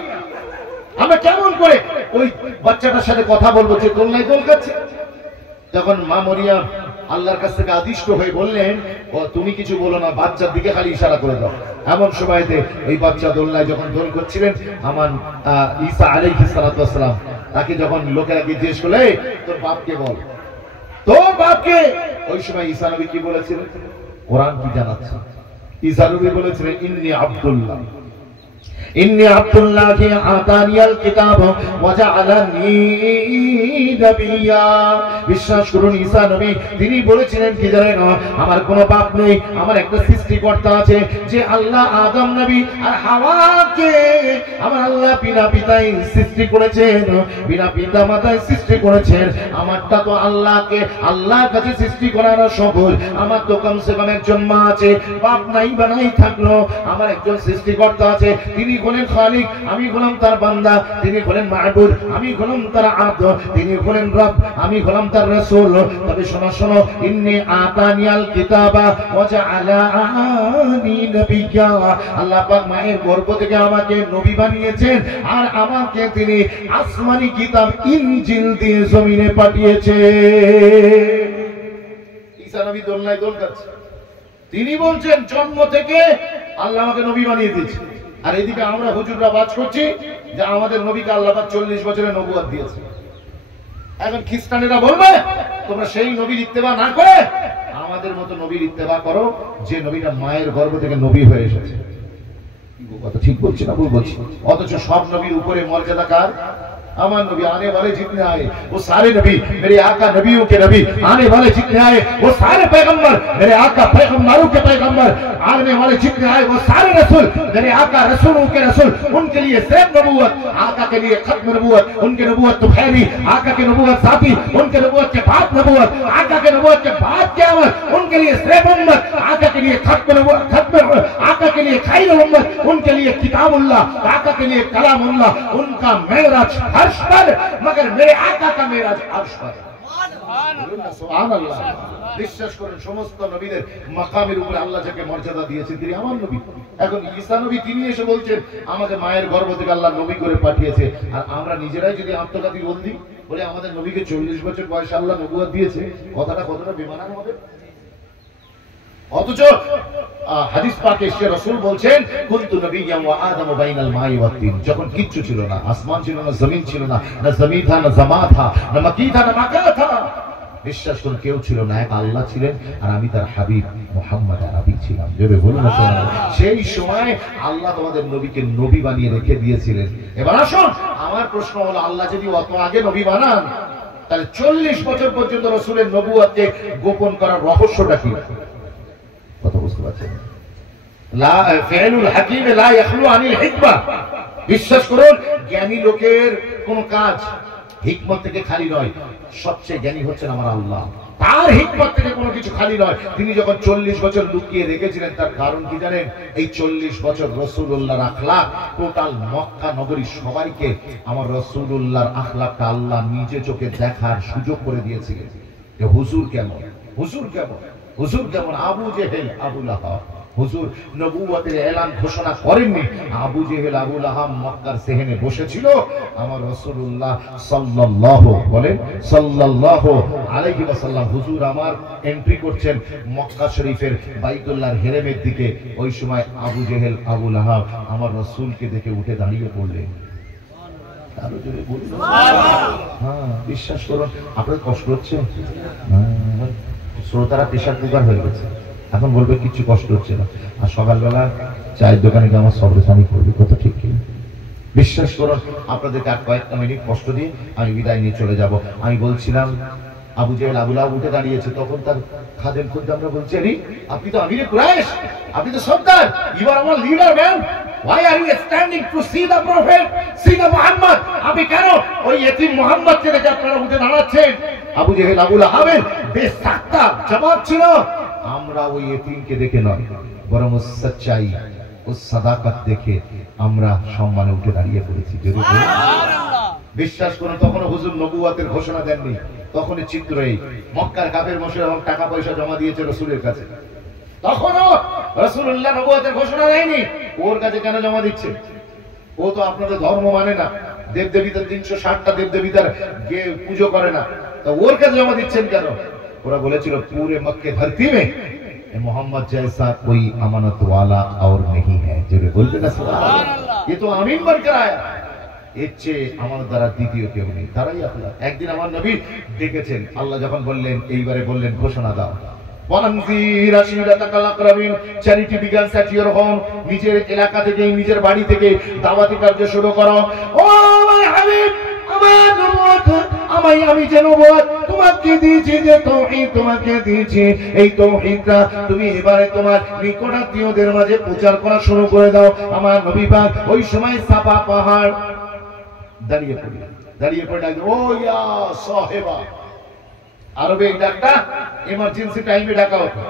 আমরা কেমন করে ওই বাচ্চাটার সাথে কথা বলবো যে দোলনায় দোল খাচ্ছে? তখন মা মরিয়ম আল্লাহর কাছ থেকে আদিষ্ট হয়ে বললেন, ও তুমি কিছু বলো না, বাচ্চার দিকে খালি ইশারা করে দাও। এমন সময়তে ওই বাচ্চা দোলনায় যখন দোল করছিলেন, আমার ঈসা আলাইহিস সালাতু ওয়াস সালাম তাকে যখন লোকেরা জিজ্ঞেস করলে তোর বাপকে বল, তোর বাপকে, ওই সময় ঈসা নবী কি বলেছিলেন? কোরআন কি জানাচ্ছে? ঈসা নবী বলেছিলেন ইন্নী আব্দুল্লাহ, ইন্নী আব্দুল্লাহি আতানিয়াল কিতাব ওয়া জাআলানি নবিয়্যা। বিশ্বাস করুন, ঈসা নবী তিনি বলেছিলেন কি জানেন? আমার কোনো বাপ নেই, আমার একটা সৃষ্টিকর্তা আছে যে আল্লাহ আদম নবী আর হাওয়াকে আমার আল্লাহ বিনা পিতায় সৃষ্টি করেছেন, বিনা পিতা মাতায় সৃষ্টি করেছেন। আমারটা তো আল্লাহকে আল্লাহর কাছে সৃষ্টি করার সহজ। আমার তো কমসে কম একজন মা আছে, বাপ নাই বা নাই থাকলো আমার একজন সৃষ্টিকর্তা আছে, তিনি হলেন খালিক, আমি হলাম তার বান্দা, তিনি হলেন মাহবুদ, আমি হলাম তার আব্দ, তিনি হলেন রব, আমি হলাম তার রাসূল। তবে শোনো শোনো, ইন্নী আতানিয়াল কিতাবা ওয়া জাআলানি নবিয়্যা, আল্লাহ পাক মায়ের গর্ভ থেকে আমাকে নবী বানিয়েছেন আর আমাকে তিনি আসমানি কিতাব ইনজিল দিয়ে জমিনে পাঠিয়েছে। ঈসা নবী দোলনায় দোল খাচ্ছে, তিনি বলছেন জন্ম থেকে আল্লাহ আমাকে নবী বানিয়ে দিয়েছে। আর এদিকে আমরা হুজুররা বাজ করছি যে আমাদের নবীকে আল্লাহ পাক 40 বছরে নবুয়ত দিয়েছে। এখন খ্রিস্টানেরা বলবে তোমরা সেই নবীর ইত্তেবা না করে আমাদের মতো নবীর ইত্তেবা করো, যে নবীটা মায়ের গর্ভ থেকে নবী হয়ে এসেছে। কথা ঠিক বলছি না ভুল বলছি? অথচ সব নবীর উপরে মর্যাদা কার? अमन नबी आने वाले जितने आए वो सारे नबी मेरे आका नबियों के नबी, आने वाले जितने आए वो सारे पैगंबर मेरे आका पैगंबरों के पैगंबर, आने वाले जितने आए वो सारे रसूल मेरे आका रसूलों के रसूल। उनके लिए सिर्फ नबूवत, आका के लिए खत्म नबूवत, उनके नबूवत तो फैली, आका की नबूवत साथी, उनके नबूवत के बाद नबूवत, आका के नबूवत के बाद क़यामत, उनके लिए सिर्फ उम्मत, आका के लिए खत्म नबूवत, खत्म आका के लिए खैर उम्मत, उनके लिए किताबुल्लाह, आका के लिए कलामुल्लाह। उनका मेराज अर्श पर, मगर मेरे आका का मेराज अर्श पर। সুবহানাল্লাহ। বিশ্বাস করেন সমস্ত নবীদের মাকামের উপরে আল্লাহ যাকে মর্যাদা দিয়েছেন তিনি আমার নবী। এখন ঈসা নবী তিনি এসে বলছেন আমাদের মায়ের গর্ভ থেকে আল্লাহ নবী করে পাঠিয়েছে, আর আমরা নিজেরাই যদি আত্মঘাতী বলি বলে আমাদের নবীকে 40 বছর বয়সে আল্লাহ নবুয়ত দিয়েছে, কথাটা কতটা বেমানান হবে? অথচ হাদিস পাকে এসে রাসূল বলছেন কুনতু নবিয়্যান ওয়া আদামু বাইনাল মাই ওয়াত তিন। যখন কিচ্ছু ছিল না, আসমান ছিল না, জমিন ছিল না, না জমিন থা না জামা থা না মাকি থা না মাকা থা, বিশ্বাস করুন কেউ ছিল না, এক আল্লাহ ছিলেন আর আমি তার হাবিব মুহাম্মদ আরবি ছিলাম। যদি বলুন না সেই সময় আল্লাহ তোমাদের নবীকে নবী বানিয়ে রেখে দিয়েছিলেন। এবার আসুন আমার প্রশ্ন হলো আল্লাহ যদি অত আগে নবী বানান তাহলে 40 বছর পর্যন্ত রাসূলের নবুয়তকে গোপন করার রহস্যটা কি? কথা বুঝতে পারছেন? লা ফিলুল হাকিম লা ইয়াখলু আনিল হিকমা। বিশ্বাস করুন জ্ঞানী লোকের কোন কাজ হিকমত থেকে খালি নয়। সবচেয়ে জ্ঞানী হচ্ছেন আমার আল্লাহ, তার হিকমত থেকে কোনো কিছু খালি নয়। তিনি যখন 40 বছর লুকিয়ে রেখেছিলেন তার কারণ কি জানেন? এই 40 বছর রাসূলুল্লাহর আখলাক টোটাল মক্কা নগরী সবাইকে আমার রাসূলুল্লাহর আখলাকটা আল্লাহ নিজে চোখে দেখার সুযোগ করে দিয়েছিলেন যে হুজুর কেমন, হুজুর কেমন, হুজুর কেমন। আবু জেহেল আবু লাহাব হুজুর নবুয়তের এলান ঘোষণা করেননি, আবু জেহেল আবু লাহাব মক্কার সেহেনে বসেছিল, আমার রাসূলুল্লাহ সাল্লাল্লাহু বলেন সাল্লাল্লাহু আলাইহি ওয়াসাল্লাম হুজুর আমার এন্ট্রি করছেন মক্কা শরীফের বাইতুল্লাহর হেরেমের দিকে। ওই সময় আবু জেহেল আবু লাহাব আমার রাসূলকে দেখে উঠে দাঁড়িয়ে পড়লেন। আরো জোরে বলুন হ্যাঁ। বিশ্বাস করুন আপনাদের কষ্ট হচ্ছে? শ্রোতারা প্রেশার কুকার হয়ে গেছে, এখন বলবে কিছু কষ্ট হচ্ছে না, আর সকালবেলা চায়ের দোকানে গিয়ে আমার সবরেশানি করবে, কথা ঠিক কি? বিশ্বাস করুন আপনাদেরকে আর কয়েকটা মিনিট কষ্ট দিয়ে আমি বিদায় নিয়ে চলে যাব। আমি বলছিলাম আবু জেহেল আবু লাহাব উঠে দাঁড়িয়েছে, তখন তার খাদেম খুদ্দামরা বলছে আরে আপনি তো আমিরে কুরাইশ, আপনি তো সর্দার, you are our leader man, why are you standing to see the prophet, see the Muhammad? আপনি কেন ওই ইতিম মুহাম্মদকে দেখে আপনারা উঠে দাঁড়াচ্ছেন? আবু জেহেল আবু লাহাবের বেসাক্তা জবাব ছিল আমরা ওই ইতিমকে দেখে নয়, বরং ওর সচ্চাই ও সাদাকাত দেখে আমরা সম্মানে উঠে দাঁড়িয়ে পড়েছি। যদি বিশ্বাস করুন তখনও হুজুর নবুয়তের ঘোষণা দেননি, তখনই চিত্র এই মক্কার কাফের মুশরিক এবং টাকা পয়সা জমা দিয়েছে রাসূলের কাছে, তখনও রাসূলুল্লাহ নবুয়তের ঘোষণা দেয়নি। ওর কাছে কেন জমা দিচ্ছে? ও তো আপনাদের ধর্ম মানে না, দেবদেবীদের 360টা দেবদেবীদের পুজো করে না, তো ওর কাছে জমা দিচ্ছেন কেন? ওরা বলেছিল পুরে মক্কে ধরती में मोहम्मद जैसा कोई अमानत वाला और नहीं है। जरूर बोलते ना सुभान, ये तो आमीन बनकर आया, এর চেয়ে আমার দ্বারা দ্বিতীয় কেউ নেই, তারাই আল্লাহ। একদিন আমার নবী ডেকেছেন, আল্লাহ যখন বললেন এইবারে বললেন ঘোষণা দাও charity begins at your home, নিজের এলাকা থেকে নিজের বাড়ি থেকে দাওয়াতি কার্য শুরু করো। ও আমার হাবিব আমার নবুয়ত আমি যে নবুয়ত তোমাকে দিয়েছি, যে তাওহীদ তোমাকে দিয়েছি, এই তাওহীদটা তুমি এবারে তোমার নিকটাত্মীয়দের মাঝে প্রচার করা শুরু করে দাও। আমার নবী পাক ওই সময় সাফা পাহাড় দাঁড়িয়ে পড়ে ডাকবে ও ইয়া সাহেবা। আরবে এই ডাকটা এমার্জেন্সি টাইমে ডাকা হতো,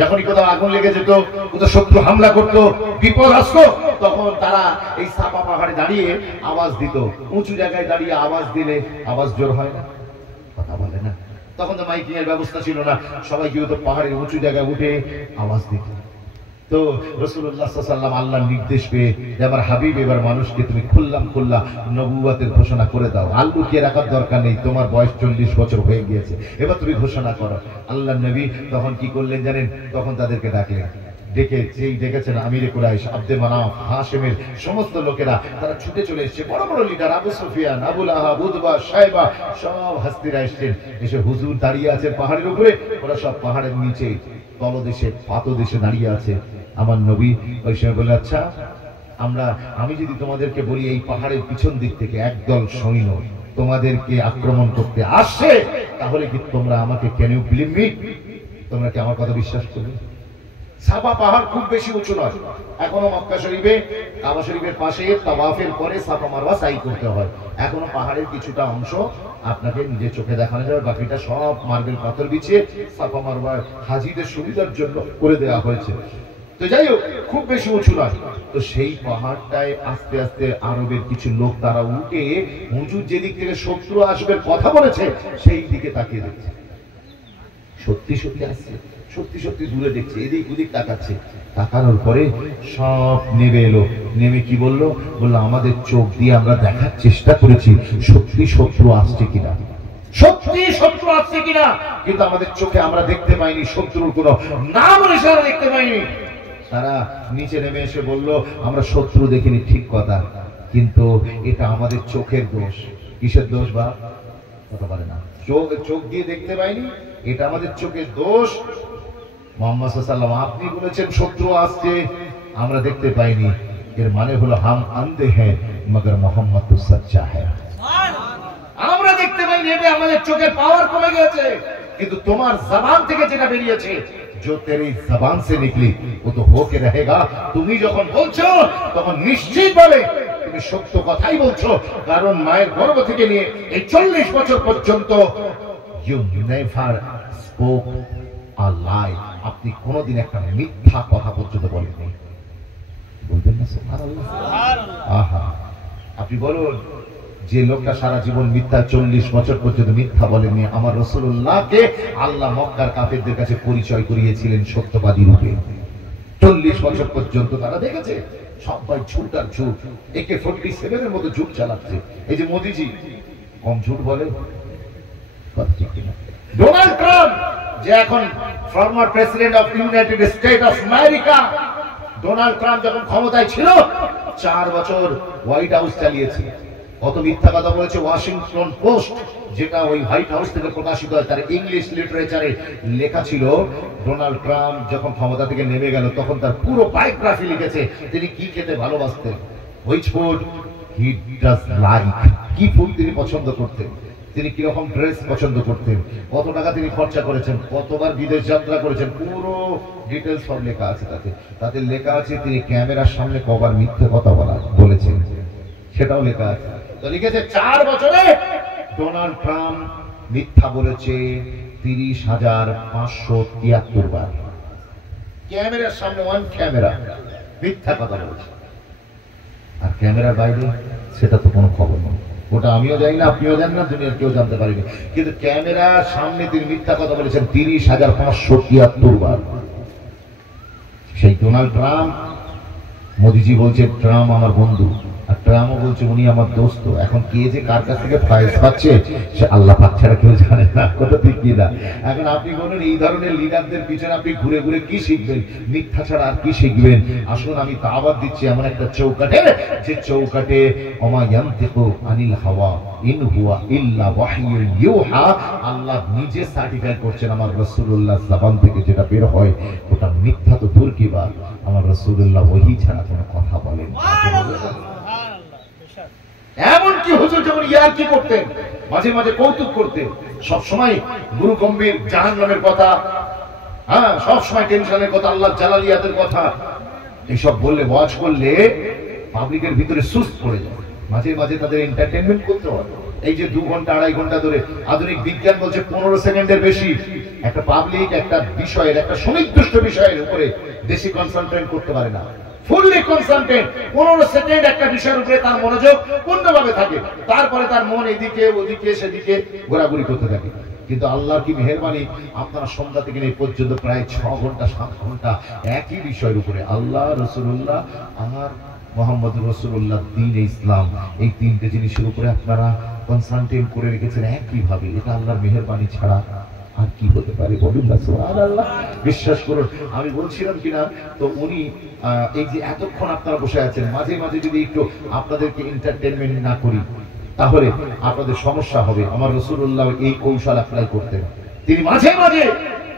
যখনই কোথাও আগুন লেগে যেত, কোথাও শত্রু হামলা করতো, বিপদ আসতো, তখন তারা এই সাফা পাহাড়ে দাঁড়িয়ে আওয়াজ দিত। উঁচু জায়গায় দাঁড়িয়ে আওয়াজ দিলে আওয়াজ জোর হয় না, কথা বলে না, তখন তো মাইকিং এর ব্যবস্থা ছিল না, সবাই কি হতো পাহাড়ের উঁচু জায়গায় উঠে আওয়াজ দিত। তো রাসূলুল্লাহ সাল্লাল্লাহু আলাইহি ওয়াসাল্লাম আল্লাহর নির্দেশ পেয়ে এবার হাবিব এবার মানুষকে তুমি খুল্লাম খুল্লা নবুয়তের ঘোষণা করে দাও, আর লুকিয়ে রাখার দরকার নেই, তোমার বয়স 40 বছর হয়ে গিয়েছে, এবার তুমি ঘোষণা করো। আল্লাহর নবী তখন কি করলেন জানেন? তখন তাদেরকে ডেকেছেন আমিরে কুরাইশ, আব্দে মানাফ, হাশেমের সমস্ত লোকেরা, তারা ছুটে চলে এসেছে। বড় বড় লিডার আবু সুফিয়ান, আবু লাহাব, উতবা, শাইবা, সব হাস্তিরা এসেছেন। এসে হুজুর দাঁড়িয়ে আছেন পাহাড়ের উপরে, ওরা সব পাহাড়ের নিচে তলদেশে পাতদেশে দাঁড়িয়ে আছে। আমার নবী ওই সময় বলে, আচ্ছা আমি যদি তোমাদেরকে বলি এই পাহাড়ের পিছন দিক থেকে একদল সৈন্য তোমাদেরকে আক্রমণ করতে আসছে, তাহলে কি তোমরা আমাকে ক্যান ইউ বিলিভ মি? তোমরা কি আমার কথা বিশ্বাস করবে? সাফা পাহাড় খুব বেশি উঁচু নয়, এখনো মক্কা শরীফে কাবা শরীফের পাশে তাওয়াফের পরে সাফা মারওয়া সাই করতে হয়। এখনো পাহাড়ের কিছুটা অংশ আপনাকে নিজের চোখে দেখানো যাবে, বাকিটা সব মার্বেল পাথর বিছিয়ে সাফা মারওয়া হাজিদের সুবিধার জন্য করে দেওয়া হয়েছে। তো যাই হোক, খুব বেশি উঁচু নয়। তো সেই পাহাড়টায় আস্তে আস্তে আরবের কিছু লোক তারা উঠে হুজুর যেদিক থেকে শত্রু আসবে কথা বলেছে সেই দিকে তাকিয়ে দেখছে। সত্যি সত্যি আসছে, সত্যি সত্যি দূরে দেখছে, এদিক ওদিক তাকাচ্ছে। তাকানোর পরে সব নেমে এলো। নেমে কি বললো? বললো আমাদের চোখ দিয়ে আমরা দেখার চেষ্টা করেছি সত্যি শত্রু আসছে কিনা, সত্যি শত্রু আসছে কিনা, কিন্তু আমাদের চোখে আমরা দেখতে পাইনি, শত্রুর কোনো নাম নিশানা দেখতে পাইনি। তারা নিচে নেমে এসে বলল, আমরা শত্রু দেখিনি ঠিক কথা, কিন্তু এটা আমাদের চোখের দোষ। কিসের দোষ? বা কথা বলে না, চোখ দিয়ে দেখতে পাইনি, এটা আমাদের চোখের দোষ। মুহাম্মদ সাল্লাল্লাহু আলাইহি ওয়াসাল্লাম আপনি বলেছেন শত্রু আসছে, আমরা দেখতে পাইনি, এর মানে হলো হাম আন্ধে হ্যাঁ মগর মোহাম্মদ তো সচ্চা হ্যাঁ। আমরা দেখতে পাইনি, এটা আমাদের চোখের পাওয়ার কমে গেছে, কিন্তু তোমার জবান থেকে যেটা বেরিয়েছে, जो तेरी जबान से निकली वो तो होके रहेगा। তুমি যখন বলছো তখন নিশ্চিতভাবে তুমি সত্য কথাই বলছো, কারণ মায়ের গর্ভ থেকে নিয়ে এই 40 বছর পর্যন্ত you never spoke a lie, আপনি কোনোদিন একটা মিথ্যা কথা পর্যন্ত বলেননি। বলবেন না সুবহানাল্লাহ? আহা, আপনি বলুন, যে লোকটা সারা জীবন মিথ্যা 40 বছর পর্যন্ত মিথ্যা বলেনি, আমার রাসূলুল্লাহকে আল্লাহ মক্কার কাফেরদের কাছে পরিচয় করিয়েছিলেন সত্যবাদী রূপে। 40 বছর পর্যন্ত তারা দেখেছে সবাই ঝুট আর ঝুট, AK-47 এর মতো ঝুট চালাচ্ছে। এই যে মোদিজি কম ঝুট বলে? ডোনাল্ড ট্রাম্প যে এখন former president of United state of America, Donald Trump যখন ক্ষমতায় ছিল 4 বছর হোয়াইট হাউস চালিয়েছে। কত মিথ্যা কথা বলেছে। ওয়াশিংটন পোস্ট, যেটা ওই হোয়াইট হাউস থেকে প্রকাশিত হয়, তার ইংলিশ লিটারেচারে লেখা ছিল ডোনাল্ড ট্রাম্প যখন ক্ষমতা থেকে নেমে গেল তখন তার পুরো বায়োগ্রাফি লিখেছে, তিনি কি খেতে ভালোবাসতেন, which food he does like, কি ফুড তিনি পছন্দ করতেন, তিনি কিরকম ড্রেস পছন্দ করতেন, কত টাকা তিনি খরচা করেছেন, কতবার বিদেশ যাত্রা করেছেন, পুরো ডিটেলস সব লেখা আছে। তাতে লেখা আছে তিনি ক্যামেরার সামনে কবার মিথ্যে কথা বলেছেন, সেটাও লেখা আছে। তো লিখেছে 4 বছরে ডোনাল্ড ট্রাম্প মিথ্যা বলেছে 30,573 বার, ক্যামেরার সামনে ওয়ান ক্যামেরা মিথ্যা কথা বলেছে। আর ক্যামেরার বাইরে সেটা তো কোনো খবর নেই, ওটা আমিও জানি না, আপনিও জানেন না, দুনিয়ার কেউ জানতে পারেনি। কিন্তু ক্যামেরার সামনে তিনি মিথ্যা কথা বলেছেন 30,573 বার। সেই ডোনাল্ড ট্রাম্প, মোদিজি বলছে ট্রাম্প আমার বন্ধু, আর ট্রাম্পও বলছে উনি আমার দোস্ত। এখন কে যে কার কাছ থেকে ফায়েজ পাচ্ছে সে আল্লাহ পাক ছাড়া কেউ জানে না, কথা ঠিক কি না? এখন আপনি বলুন এই ধরনের লিডারদের পিছনে আপনি ঘুরে ঘুরে কি শিখবেন? মিথ্যা ছাড়া আর কি শিখবেন? আসুন আমি দাওয়াত দিচ্ছি এমন একটা চৌকাঠে, যে চৌকাঠে ওমা ইয়ানতিকু আনিল হাওয়া ইন হুয়া ইল্লা ওয়াহয়ুন ইউহা, আল্লাহ নিজে সার্টিফাই করছেন আমার রাসূলুল্লাহ জবান থেকে যেটা বের হয় ওটা মিথ্যা তো দূর কি বাত, আমার রাসূলুল্লাহ ওহী ছাড়া কোনো কথা বলেন না। এমনকি হুজুর যখন ইয়ারকি করতেন, মাঝে মাঝে কৌতুক করতেন, সব সময় গুরু গম্ভীর জাহান্নামের কথা, হ্যাঁ সব সময় টেনশনের কথা, আল্লাহ জালালিয়াতের কথা, এইসব বললে ওয়াজ করলে পাবলিকের ভিতরে সুস্থ পড়ে যায়। মাঝে মাঝে তাদের এন্টারটেইনমেন্ট করতে হয়। এই যে 2 ঘন্টা 2.5 ঘন্টা ধরে আধুনিক বিজ্ঞান বলছে 15 সেকেন্ডের বেশি একটা পাবলিক একটা বিষয়ের, একটা সুনির্দিষ্ট বিষয়ের উপরে বেশি কনসেন্ট্রেট করতে পারে না। ফুললি কনসেন্ট্রেট 15 সেকেন্ড একটা বিষয়ের উপরে তার মনোযোগ পূর্ণভাবে থাকে, তারপরে তার মন এদিকে ওদিকে সেদিকে ঘোরাঘুরি করতে থাকে। কিন্তু আল্লাহর কি মেহেরবানি, আপনারা সন্ধ্যা থেকে এই পর্যন্ত প্রায় 6 ঘন্টা 7 ঘন্টা একই বিষয়ের উপরে আল্লাহ, রাসূলুল্লাহ আর মুহাম্মদ রাসূলুল্লাহ, দ্বীন ইসলাম, এই 3টে জিনিসের উপরে আপনারা কনসেন্ট্রেট করে রেখেছেন একইভাবে। এটা আল্লাহর মেহেরবানি ছাড়া আর কি হতে পারে বলুন না সুবহানাল্লাহ। বিশ্বাস করুন, আমি বলছিলাম কিনা, তো উনি এই যে এতক্ষণ আপনারা বসে আছেন, মাঝে মাঝে যদি একটু আপনাদেরকে এন্টারটেইনমেন্ট না করি তাহলে আপনাদের সমস্যা হবে। আমার রাসূলুল্লাহ এই কৌশল অ্যাপ্লাই করতেন। তিনি মাঝে মাঝে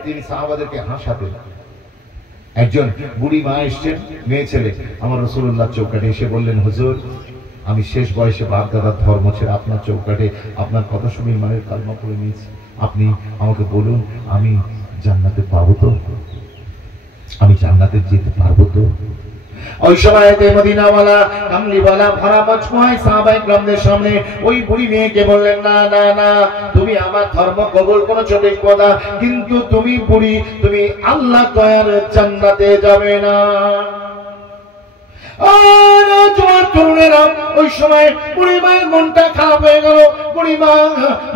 তিনি সাহাবাদেরকে হাসাতেন। একজন বুড়ি মা এসছেন, মেয়ে ছেলে, আমার রাসূলুল্লাহ চৌকাঠে এসে বললেন, হুজুর আমি শেষ বয়সে বাপ দাদার ধর্ম ছেড়ে আপনার চৌকাঠে আপনার কথা শুনে ইমানের কালমা পড়ে নিয়েছি, আপনি আমাকে বলুন আমি জান্নাতে পাবো তো, আমি জান্নাতে যেতে পারবো তো? ওই সময়তে মদিনাওয়ালা কামলিওয়ালা ভরা মজমুয়ায় সাহাবায়ে কেরামদের সামনে ওই বুড়ি মেয়েকে বললেন, না না না, তুমি আমার ধর্ম কবুল করেছো ঠিক কথা, কিন্তু তুমি বুড়ি, তুমি আল্লাহ দয়ার জান্নাতে যাবে না। ওই সময় বুড়ি মায়ের মনটা খারাপ হয়ে গেল। বুড়ি মা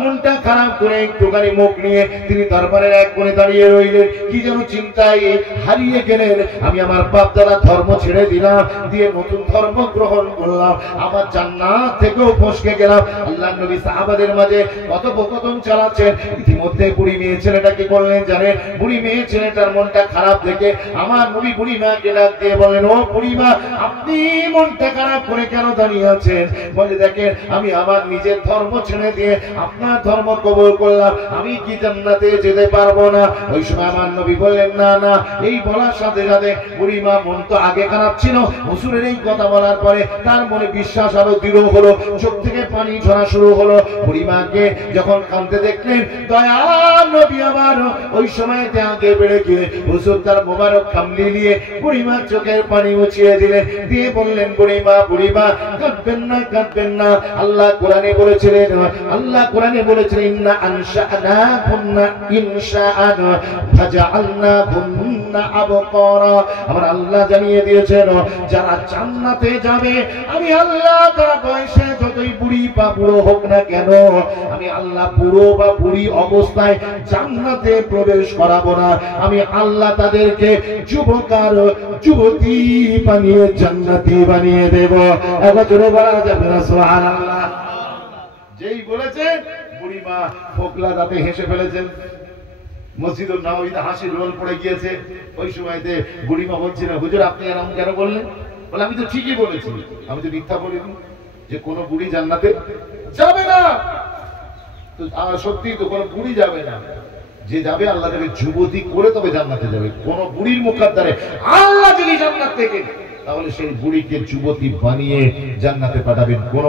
মনটা খারাপ করে একটুখানি মুখ নিয়ে তিনি দরবারের এক কোণে দাঁড়িয়ে রইলেন, কি যেন চিন্তায় হারিয়ে গেলেন। আমি আমার বাপ দাদা ধর্ম ছেড়ে দিলাম, দিয়ে নতুন ধর্ম গ্রহণ করলাম, আমার জান্নাত থেকেও ফসকে গেলাম। আল্লাহ নবী সাহাবাদের মাঝে কথোপকথন চালাচ্ছেন। ইতিমধ্যে বুড়ি মেয়ে ছেলেটা কি করলেন জানেন? বুড়ি মেয়ে ছেলেটার মনটা খারাপ দেখে আমার নবী বুড়ি মাকে ডাক দিয়ে বলেন, ও বুড়ি মা, আপনি মনটা খারাপ করে কেন দাঁড়িয়ে আছেন? বলে, দেখেন আমি আমার নিজের ধর্ম ছেড়ে দিয়ে আপনার ধর্ম কবুল করলাম, আমি কি জান্নাতে যেতে পারবো না? ওই সময় আমার নবী বললেন, না না। এই বলার সাথে সাথে বুড়ি মা মন তো আগে খারাপ ছিল, হুজুরের এই কথা বলার পরে তার মনে বিশ্বাস আরো দৃঢ় হলো, চোখ থেকে পানি ঝরা শুরু হলো। বুড়ি মাকে যখন কাঁদতে দেখলেন, দয়াল নবী আবার ওই সময়তে আগে বেড়ে গিয়ে হুজুর তার মোবারক কামলি নিয়ে বুড়ি মার চোখের পানি মুছিয়ে দিলেন, দিয়ে বললেন, বুড়ি মা কাঁদবেন না, কাঁদবেন না। আল্লাহ কোরআনে বলেছিলেন, ইন্না আনশা'নাকুন্না ইনশাআন ফাজআলনাকুন্না আবকারা। আমার আল্লাহ জানিয়ে দিয়েছেন, যারা জান্নাতে যাবে আমি আল্লাহ তারা বয়সে যতই বুড়ি বা বুড়ো হোক না কেন, আমি আল্লাহ বুড়ো বা বুড়ি অবস্থায় জান্নাতে প্রবেশ করাবো না। আমি আল্লাহ তাদেরকে যুবক আর যুবতী বানিয়ে জান্নাতি বানিয়ে দেব। একজনে বলা যাবে না সুবহানাল্লাহ। যেই বলেছেন বুড়ি মা ফোকলা দাঁতে হেসে ফেলেছেন। মসজিদুল নববীতে হাসির রোল পড়ে গিয়েছে। ওই সময়তে বুড়ি মা বলছিল, হুজুর আপনি এরকম কেন বললেন? বলে, আমি তো ঠিকই বলেছি, আমি তো মিথ্যা বলিনি যে কোন বুড়ি জান্নাতে যাবে না। তো সত্যি তো কোন বুড়ি যাবে না, যে যাবে আল্লাহ তাকে যুবতী করে তবে জান্নাতে যাবে। কোন বুড়ির মুখাদ্দারে আল্লাহ যদি জান্নাত থেকে, তাহলে সেই বুড়িকে যুবতী বানিয়ে জান্নাতে পাঠাবেন। কোন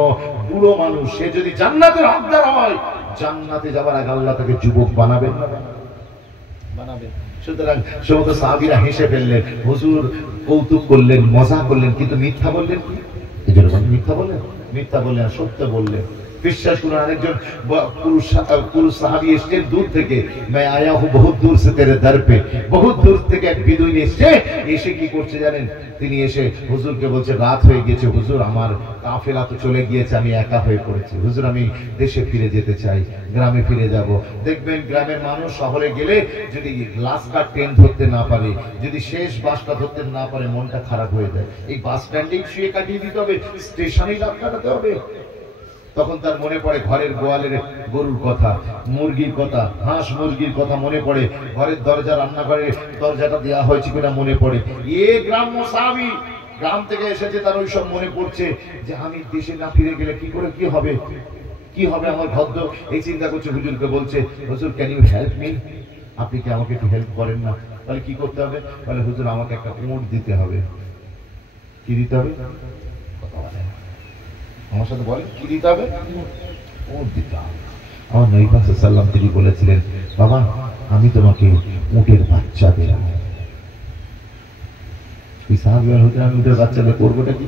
বুড়ো মানুষ সে যদি জান্নাতের হকদার হয়, জান্নাতে যাবার আগে আল্লাহ তাকে যুবক বানাবেন বানাবেন। সুতরাং সমস্ত সাহাবীরা হেসে ফেললেন, হুজুর কৌতুক করলেন, মজা করলেন, কিন্তু মিথ্যা বললেন কি? এই জন্য মিথ্যা বললেন, মিথ্যা বললেন, সত্য বললেন। বিশ্বাস করুন, আরেকজন পুরুষ সাহাবী এসেছেন দূর থেকে, मैं आया हूं बहुत दूर से तेरे दर पे। বহুত দূর থেকে এক বিদুইন এসে এসে কি করছে জানেন? তিনি এসে হুজুরকে বলছে, রাত হয়ে গিয়েছে হুজুর, আমার কাফেলা তো চলে গিয়েছে, আমি একা হয়ে পড়েছি হুজুর, আমি দেশে ফিরে যেতে চাই, গ্রামে ফিরে যাব। দেখবেন গ্রামের মানুষ শহরে গেলে যদি লাস্ট কার ট্রেন ধরতে না পারে, যদি শেষ বাসটা ধরতে না পারে, মনটা খারাপ হয়ে যায়। এই বাস স্ট্যান্ডেই শুয়ে কাটিয়ে দিতে হবে, স্টেশনেই রাত কাটাতে হবে। তখন তার মনে পড়ে ঘরের গোয়ালের গরুর কথা, মুরগির কথা, হাঁস মুরগির কথা মনে পড়ে, ঘরের দরজা, রান্নাঘরের দরজাটা দেওয়া হয়েছে কিনা মনে পড়ে। গ্রাম্য সাহাবী গ্রাম থেকে এসেছে, তার ওই সব মনে পড়ছে যে আমি দেশে না ফিরে গেলে কি করে কি হবে, কি হবে আমার ভদ্র, এই চিন্তা করছে। হুজুরকে বলছে, হুজুর ক্যান ইউ হেল্প মি? আপনি কি আমাকে একটু হেল্প করেন না? তাহলে কি করতে হবে? বলে, হুজুর আমাকে একটা উট দিতে হবে। কি দিতে হবে? কথা বলে আমার সাথে বলে, কি দিতে হবে? উট দিতে হবে। আমার নবী পাক সাল্লাল্লাহু আলাইহি ওয়াসাল্লাম তিনি বলেছিলেন, বাবা আমি তোমাকে উটের বাচ্চা দিলাম। ওই সাহাবীরা হতে আমি উটের বাচ্চা দিয়ে করবোটা কি?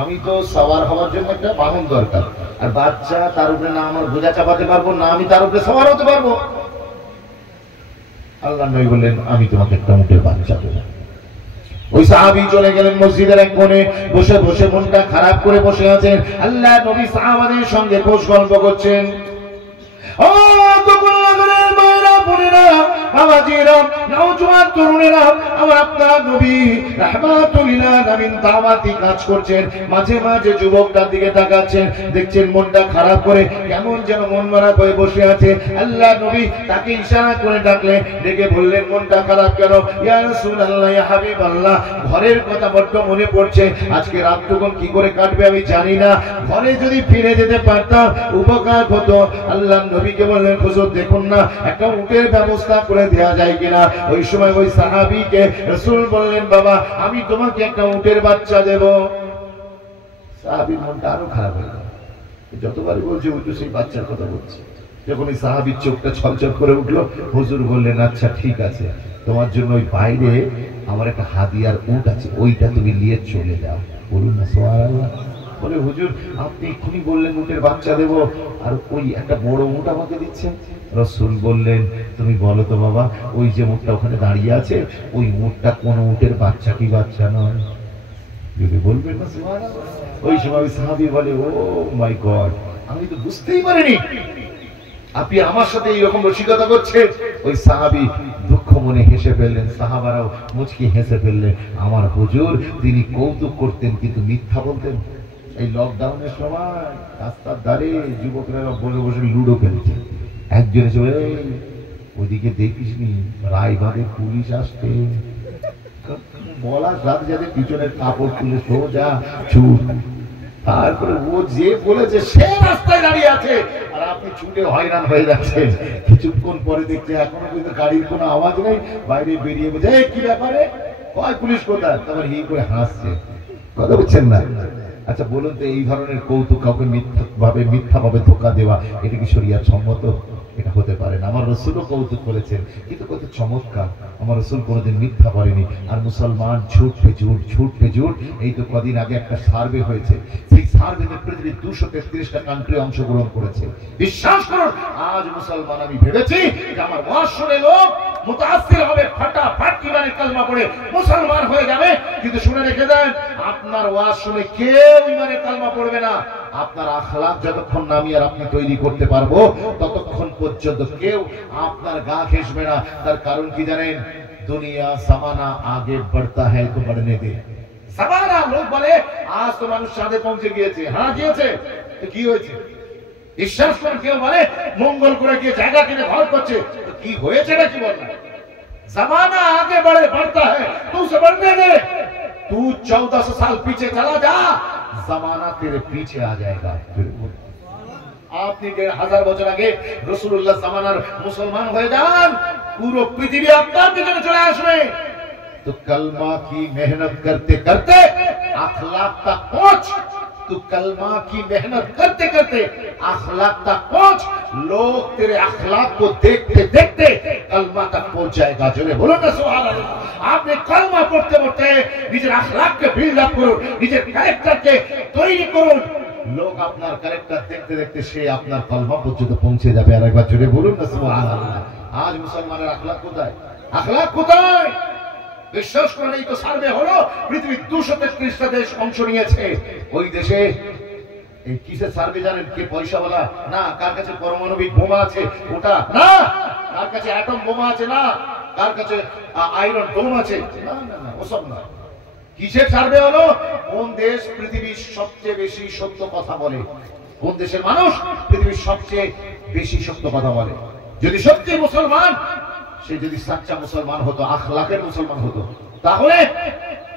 আমি তো সওয়ার হওয়ার জন্য একটা বাহন দরকার, আর বাচ্চা তার উপরে না আমার বোঝা চাপাতে পারবো, না আমি তার উপরে সওয়ার হতে পারবো। আল্লাহ নবী বললেন, আমি তোমাকে একটা উটের বাচ্চা দিলাম। ওই সাহাবী চলে গেলেন মসজিদের এক কোণে, বসে বসে মনটা খারাপ করে বসে আছেন। আল্লাহ নবী সাহাবাদের সঙ্গে বসে গল্প করছেন। ও তখন নগরের মায়েরা বোনেরা, বাবাজিরা, নওজোয়ান তরুণেরা, আমার আপনার নবী রাহমাতুল লিল আলামিন দাওয়াতি কাজ করছেন, মাঝে মাঝে যুবকটার দিকে তাকাচ্ছেন, দেখছেন মনটা খারাপ করে কেমন যেন মন মারা হয়ে বসে আছে। আল্লাহ নবী তাকে ইশারা করে ডাকলেন, ডেকে বললেন মনটা খারাপ কেন? ইয়া রাসূলুল্লাহ, ইয়া হাবিবাল্লাহ, ঘরের কথা বড্ড মনে পড়ছে, আজকে রাতটুকু কি করে কাটবে আমি জানি না, ঘরে যদি ফিরে যেতে পারতাম উপকার হতো। আল্লাহ নবীকে বললেন, হুজুর দেখুন না একটা উটের ব্যবস্থা করে দেয়া যায় কিনা। ওই সময় ওই সাহাবীকে রাসূল বললেন, বাবা আমি তোমাকে একটা উটের বাচ্চা দেব। সাহাবীর মনটা আরো খারাপ হয়ে গেল, যতবারই বলছে উঠু সেই বাচ্চার কথা বলছে। যখন এই সাহাবীর চোখটা ছলছল করে উঠলো, হুজুর বললেন, আচ্ছা ঠিক আছে, তোমার জন্য ওই বাইরে আমার একটা হাদিয়ার উট আছে, ওইটা তুমি নিয়ে চলে যাও। বলুন না সুবহানাল্লাহ। বলে হুজুর আপনি এক্ষুনি বললেন উটের বাচ্চা দেব, আর ওই একটা বড় উট আমাকে দিচ্ছেন। রাসূল বললেন, তুমি বলো তো বাবা, ওই যে উটটা ওখানে দাঁড়িয়ে আছে, ওই উটটা কোন উটের বাচ্চা কি বাচ্চা নয়? যদি বলবেন না সুবহানাল্লাহ। ওই সময় সাহাবী বলে, ও মাই গড, আমি তো বুঝতেই পারিনি আপনি আমার সাথে এইরকম রসিকতা করছেন। ওই সাহাবী দুঃখ মনে হেসে ফেললেন, সাহাবারাও মুচকি হেসে ফেললেন। আমার হুজুর তিনি কৌতুক করতেন কিন্তু মিথ্যা বলতেন। এই লকডাউনের সময় রাস্তার ধারে যুবকরা বসে বসে লুডো খেলছে, একজন এসে ওইদিকে দেখিসনি রায়বাগের পুলিশ আসছে, বলার সাথে সাথে পিছনের কাপড় তুলে সোজা ছুট। তারপরে ও যে বলেছে সে রাস্তায় দাঁড়িয়ে আছে, আর আপনি ছুটে হয়রান হয়ে যাচ্ছেন। কিছুক্ষণ পরে দেখছে এখনো কিন্তু গাড়ির কোনো আওয়াজ নেই, বাইরে বেরিয়ে বলছে কি ব্যাপারে, কয় পুলিশ কোথায়, তারপর হি করে হাসছে। কথা বুঝছেন না? আচ্ছা বলুন তো, এই ধরনের কৌতুক কাউকে মিথ্যাভাবে ধোঁকা দেওয়া, এটা কি শরিয়াত সম্মত? এটা হতে পারে না। আমার রাসূলও কৌতুক করেছেন, কিন্তু কত চমৎকার, আমার রাসূল কোনোদিন মিথ্যা বলেনি। আর মুসলমান ঝুট পে ঝুট। এই তো কদিন আগে একটা সার্ভে হয়েছে, সেই সার্ভেতে পৃথিবীর 233টা কান্ট্রি অংশগ্রহণ করেছে। বিশ্বাস করুন, আজ মুসলমান আমি ভেবেছি যে আমার ওয়াজ শুনে লোক মুতাআসসির হবে, ফাটাফাট ইমানের কালমা পড়ে মুসলমান হয়ে যাবে। কিন্তু শুনে রেখে দেন, আপনার ওয়াজ শুনে কেউ ইমানের কালমা পড়বে না। আপনার আখলাক যতক্ষণ নামি আর আপনি তৈরি করতে পারবো, ততক্ষণ পর্যন্ত কেউ আপনার গা ঘেঁষবে না। তার কারণ কি জানেন? দুনিয়া জামানা আগে बढ़ता है तो बढ़ने दे। জামানা লোক বলে আজ তো মানুষ চাঁদে পৌঁছে গিয়েছে, হ্যাঁ গিয়েছে, তো কি হয়েছে? বিশ্বাস করে কেউ বলে মঙ্গল করে গিয়ে জায়গা কিনে ঘর করছে, তো কি হয়েছে নাকি বলনা? জামানা আগে बढ़ता है तो उसे बढ़ने दे। तू 1400 साल पीछे चला जा, জামানা तेरे पीछे आ जाएगा। আপনি 1000 বছর আগে রাসূলুল্লাহ জামানার মুসলমান হয়ে যান, পুরো পৃথিবী আপনার পিছনে চলে আসবে। तो कलमा की मेहनत करते करते अखलाक तक पहुंच, तो कलमा की मेहनत करते करते अखलाक तक पहुंच। लोग तेरे अखलाक को देखते देखते कलमा तक पहुंच जाएगा। जोरे बोलो ना सुभान अल्लाह। आपने कलमा पढ़ते पढ़ते निजेर अखलाक के बिल्ड अप करो, निजेर कैरेक्टर के तैयारी करो। लोग আপনার ক্যারেক্টার দেখতে দেখতে সে আপনার কলমা পর্যন্ত পৌঁছে যাবে। আর একবার জোরে বলুন না সুবহানাল্লাহ। আজ মুসলমানের আখলাক কোথায়? আখলাক কোথায়? বিশ্বাস করেন, এই তো সার্ভে হলো, পৃথিবীর 233টা দেশ অংশ নিয়েছে। ওই দেশে এই কিসের সার্ভে জানেন? কে পয়সাওয়ালা না, কার কাছে পারমাণবিক বোমা আছে ওটা না, কার কাছে অ্যাটম বোমা আছে না, কার কাছে আয়রন ডোম আছে না, না না ওসব না। কিসের সার্ভে হলো? কোন দেশ পৃথিবীর সবচেয়ে বেশি সত্য কথা বলে, কোন দেশের মানুষ পৃথিবীর সবচেয়ে বেশি সত্য কথা বলে। যদি সত্যি মুসলমান, সে যদি সাচ্চা মুসলমান হতো, আখলাকের মুসলমান হতো, তাহলে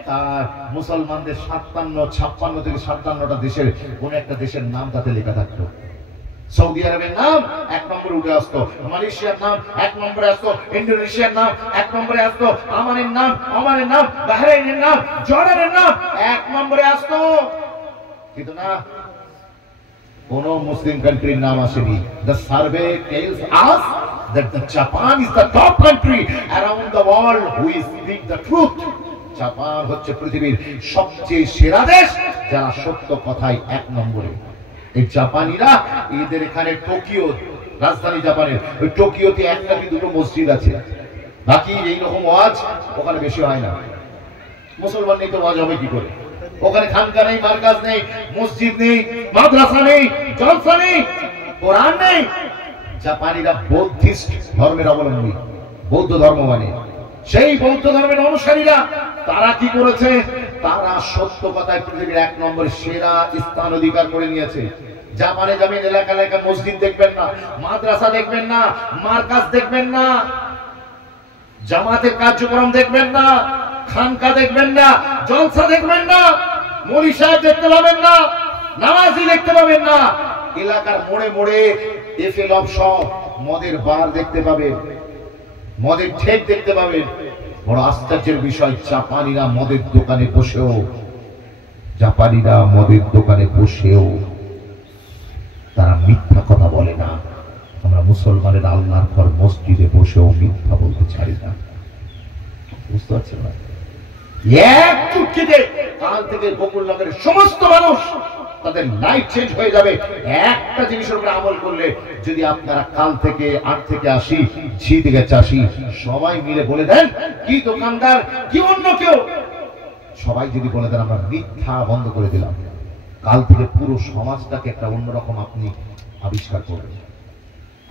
তার মুসলমানদের 56 থেকে 57টা দেশের কোন একটা দেশের নাম তাতে লেখা থাকতো। সৌদি আরবের নাম 1 নম্বরে উঠে আসতো, মালয়েশিয়ার নাম 1 নম্বরে আসতো, ইন্দোনেশিয়ার নাম 1 নম্বরে আসতো, ওমানের নাম, বাহরাইনের নাম, জর্ডানের নাম 1 নম্বরে আসতো। কিন্তু না, কোন মুসলিম কান্ট্রির নাম আসেনি। The survey tells us that the Japan is the top country around the world who is speaking the truth. Japan হচ্ছে পৃথিবীর সবচেয়ে সেরা দেশ যারা সত্য কথাই 1 নম্বরে। এই জাপানিরা, এদের এখানে টোকিও, রাজধানী জাপানের, ওই টোকিওতে একটা কি দুটো মসজিদ আছে, বাকি এইরকম ওয়াজ ওখানে বেশি হয় না। মুসলমান নেই তো ওয়াজ হবে কি করে? ওখানে খানকা নেই, মার্কাজ নেই, মসজিদ নেই, মাদ্রাসা নেই, জলসা নেই, কোরআন নেই। জাপানিরা বৌদ্ধিস্ট ধর্মের অবলম্বী, বৌদ্ধ ধর্ম মানে। সেই বৌদ্ধ ধর্মের অনুসারীরা তারা কি করেছে, তারা সত্য কথায় পৃথিবীর 1 নম্বরে সেরা স্থান অধিকার করে নিয়েছে। জাপানে যাবেন, এলাকা এলাকা মসজিদ দেখবেন না, মাদ্রাসা দেখবেন না, মার্কাজ দেখবেন না, জামাতের কার্যক্রম দেখবেন না, খানকা দেখবেন না, জলসা দেখবেন না, মৌলী সাহেব দেখতে পাবেন না, নামাজি দেখতে পাবেন না। এলাকার মোড়ে মোড়ে এফএল অফ শপ, মদের বার দেখতে পাবেন, মদের ঠেক দেখতে পাবেন। বড় আশ্চর্যের বিষয়, জাপানিরা মদের দোকানে বসেও তারা মিথ্যা কথা বলে না। আমরা মুসলমানের আল্লাহর ঘর মসজিদে বসেও মিথ্যা বলতে ছাড়ি না। বুঝতে পারছেন না? এক চুটকিতে কাল থেকে গোকুলনগরের সমস্ত মানুষ তাদের লাইফ চেঞ্জ হয়ে যাবে একটা জিনিসের উপরে আমল করলে। যদি আপনারা কাল থেকে 8 থেকে 80 ঝি থেকে চাষি সবাই মিলে বলে দেন, কি দোকানদার কি অন্য কেউ সবাই যদি বলে দেন আমরা মিথ্যা বন্ধ করে দিলাম, কাল থেকে পুরো সমাজটাকে একটা অন্যরকম আপনি আবিষ্কার করবেন,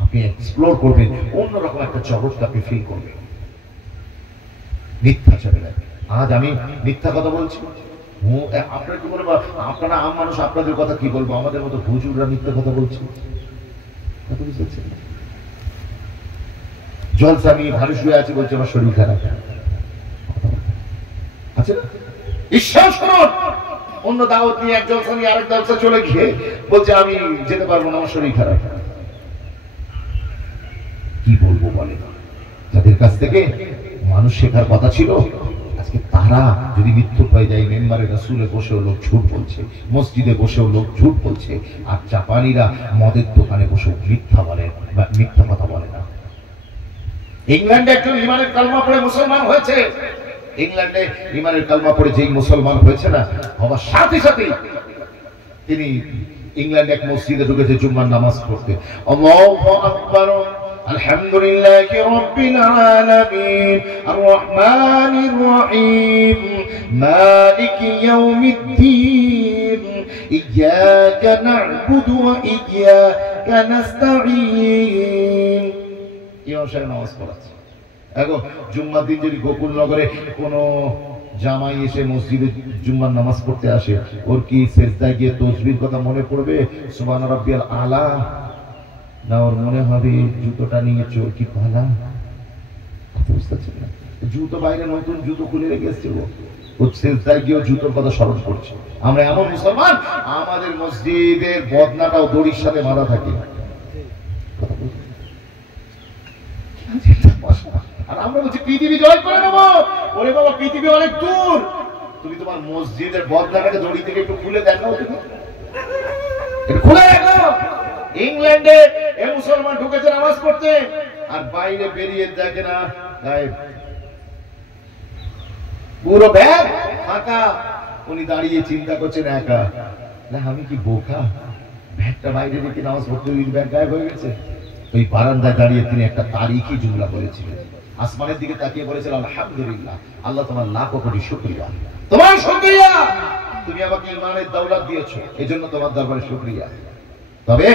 আপনি এক্সপ্লোর করবেন, অন্যরকম একটা জগৎকে আপনি ফিল করবেন। মিথ্যা চলে যাবে। আজ আমি মিথ্যা কথা বলছি, আপনারা কি বলবো? আপনারা আম মানুষ, আপনাদের কথা কি বলবো? আমাদের মতো হুজুররা মিথ্যা কথা বলছে। জলসা নিয়ে ভালো শুয়ে আছে, বলছে আমার শরীর খারাপ আছে। বিশ্বাস করুন, অন্য দাওয়াত নিয়ে এক জলসা নিয়ে আরেক জলসা চলে গিয়ে বলছে আমি যেতে পারবো না, আমার শরীর খারাপ। কি বলবো বলে? যাদের কাছ থেকে মানুষ শেখার কথা ছিল, আজকে তারা যদি মিথ্যুক হয়ে যায়। মেম্বারে রাসূলে বসেও লোক ঝুট বলছে, মসজিদে বসেও লোক ঝুট বলছে, আর জাপানিরা মদের দোকানে বসেও মিথ্যা বলে, মিথ্যা কথা বলে না। ইংল্যান্ডে একজন ইমানের কালমা পড়ে মুসলমান হয়েছে। ইংল্যান্ডে ইমানের কালমা পড়ে যেই মুসলমান হয়েছে না, হবার সাথে সাথে তিনি ইংল্যান্ডে এক মসজিদে ঢুকেছে জুম্মার নামাজ পড়তে। আল্লাহু আকবার, আলহামদুলিল্লাহি রাব্বিল আলামিন, আর রহমানির রহিম, মালিকি ইয়াউমিদ্দিন, ইয়্যাকা না'বুদু ওয়া ইয়্যাকা নাস্তাঈন। ইমাম সাহেব নামাজ পড়াচ্ছে। এখন জুম্মার দিন যদি গোকুলনগরে কোনো জামাই এসে মসজিদে জুম্মার নামাজ পড়তে আসে, ওর কি সেজদায় গিয়ে তাসবিহর কথা মনে পড়বে, সুবহান রাব্বিয়াল আলা, না ওর মনে হবে জুতোটা নিয়ে চোর কি পালা? জুতো বাইরে নতুন জুতো খুলে রেখে এসছে, ও সেজদায় গিয়ে জুতোর কথা স্মরণ করছে। আমরা এমন মুসলমান, আমাদের মসজিদের বদনাটাও দড়ির সাথে বাঁধা থাকে। আর আমরা বলছি পৃথিবী জয় করে নেবো। ওরে বাবা, পৃথিবী অনেক দূর। তুমি তোমার মসজিদের বদনাটাকে দড়ি থেকে একটু খুলে দেখো, খুলে দেখো। ইংল্যান্ডে এ মুসলমান ঢুকেছে নামাজ পড়তে, আর বাইরে বেরিয়ে দেখে না গায়েব, পুরো ব্যাগ ফাঁকা। উনি দাঁড়িয়ে চিন্তা করছেন একা, না আমি কি বোকা, ব্যাগটা বাইরে রেখে নামাজ পড়তে ব্যাগ গায়েব হয়ে গেছে। ওই বারান্দায় দাঁড়িয়ে তিনি একটা তারিখী জুমলা করেছিলেন, আসমানের দিকে তাকিয়ে বলেছিলেন আলহামদুলিল্লাহ, আল্লাহ তোমার লাখো কোটি শুকরিয়া, তোমার শুকরিয়া, তুমি আমাকে ইমানের দৌলত দিয়েছো, এজন্য তোমার দরবারে শুকরিয়া। তবে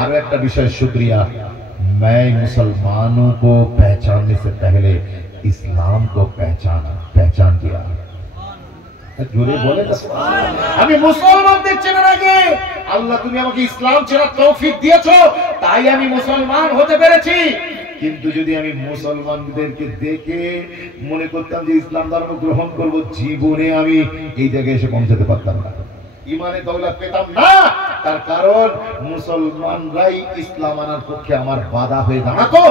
আরো একটা বিষয় শুকরিয়া, मैं मुसलमानों को पहचानने से पहले इस्लाम को पहचान दिया। জোরে বলে আমি মুসলমানদের চেনার আগে আল্লাহ তুমি আমাকে ইসলাম চেনার তৌফিক দিয়েছো, তাই আমি মুসলমান হতে পেরেছি। কিন্তু যদি আমি মুসলমানদেরকে দেখে মনে করতাম যে ইসলাম ধর্ম গ্রহণ করব, জীবনে আমি এই জায়গায় এসে পৌঁছাতে পারতাম না, ইমানে দৌলত পেতাম না। তার কারণ মুসলমানরাই ইসলাম আনার পক্ষে আমার বাধা হয়ে দাঁড়াতো।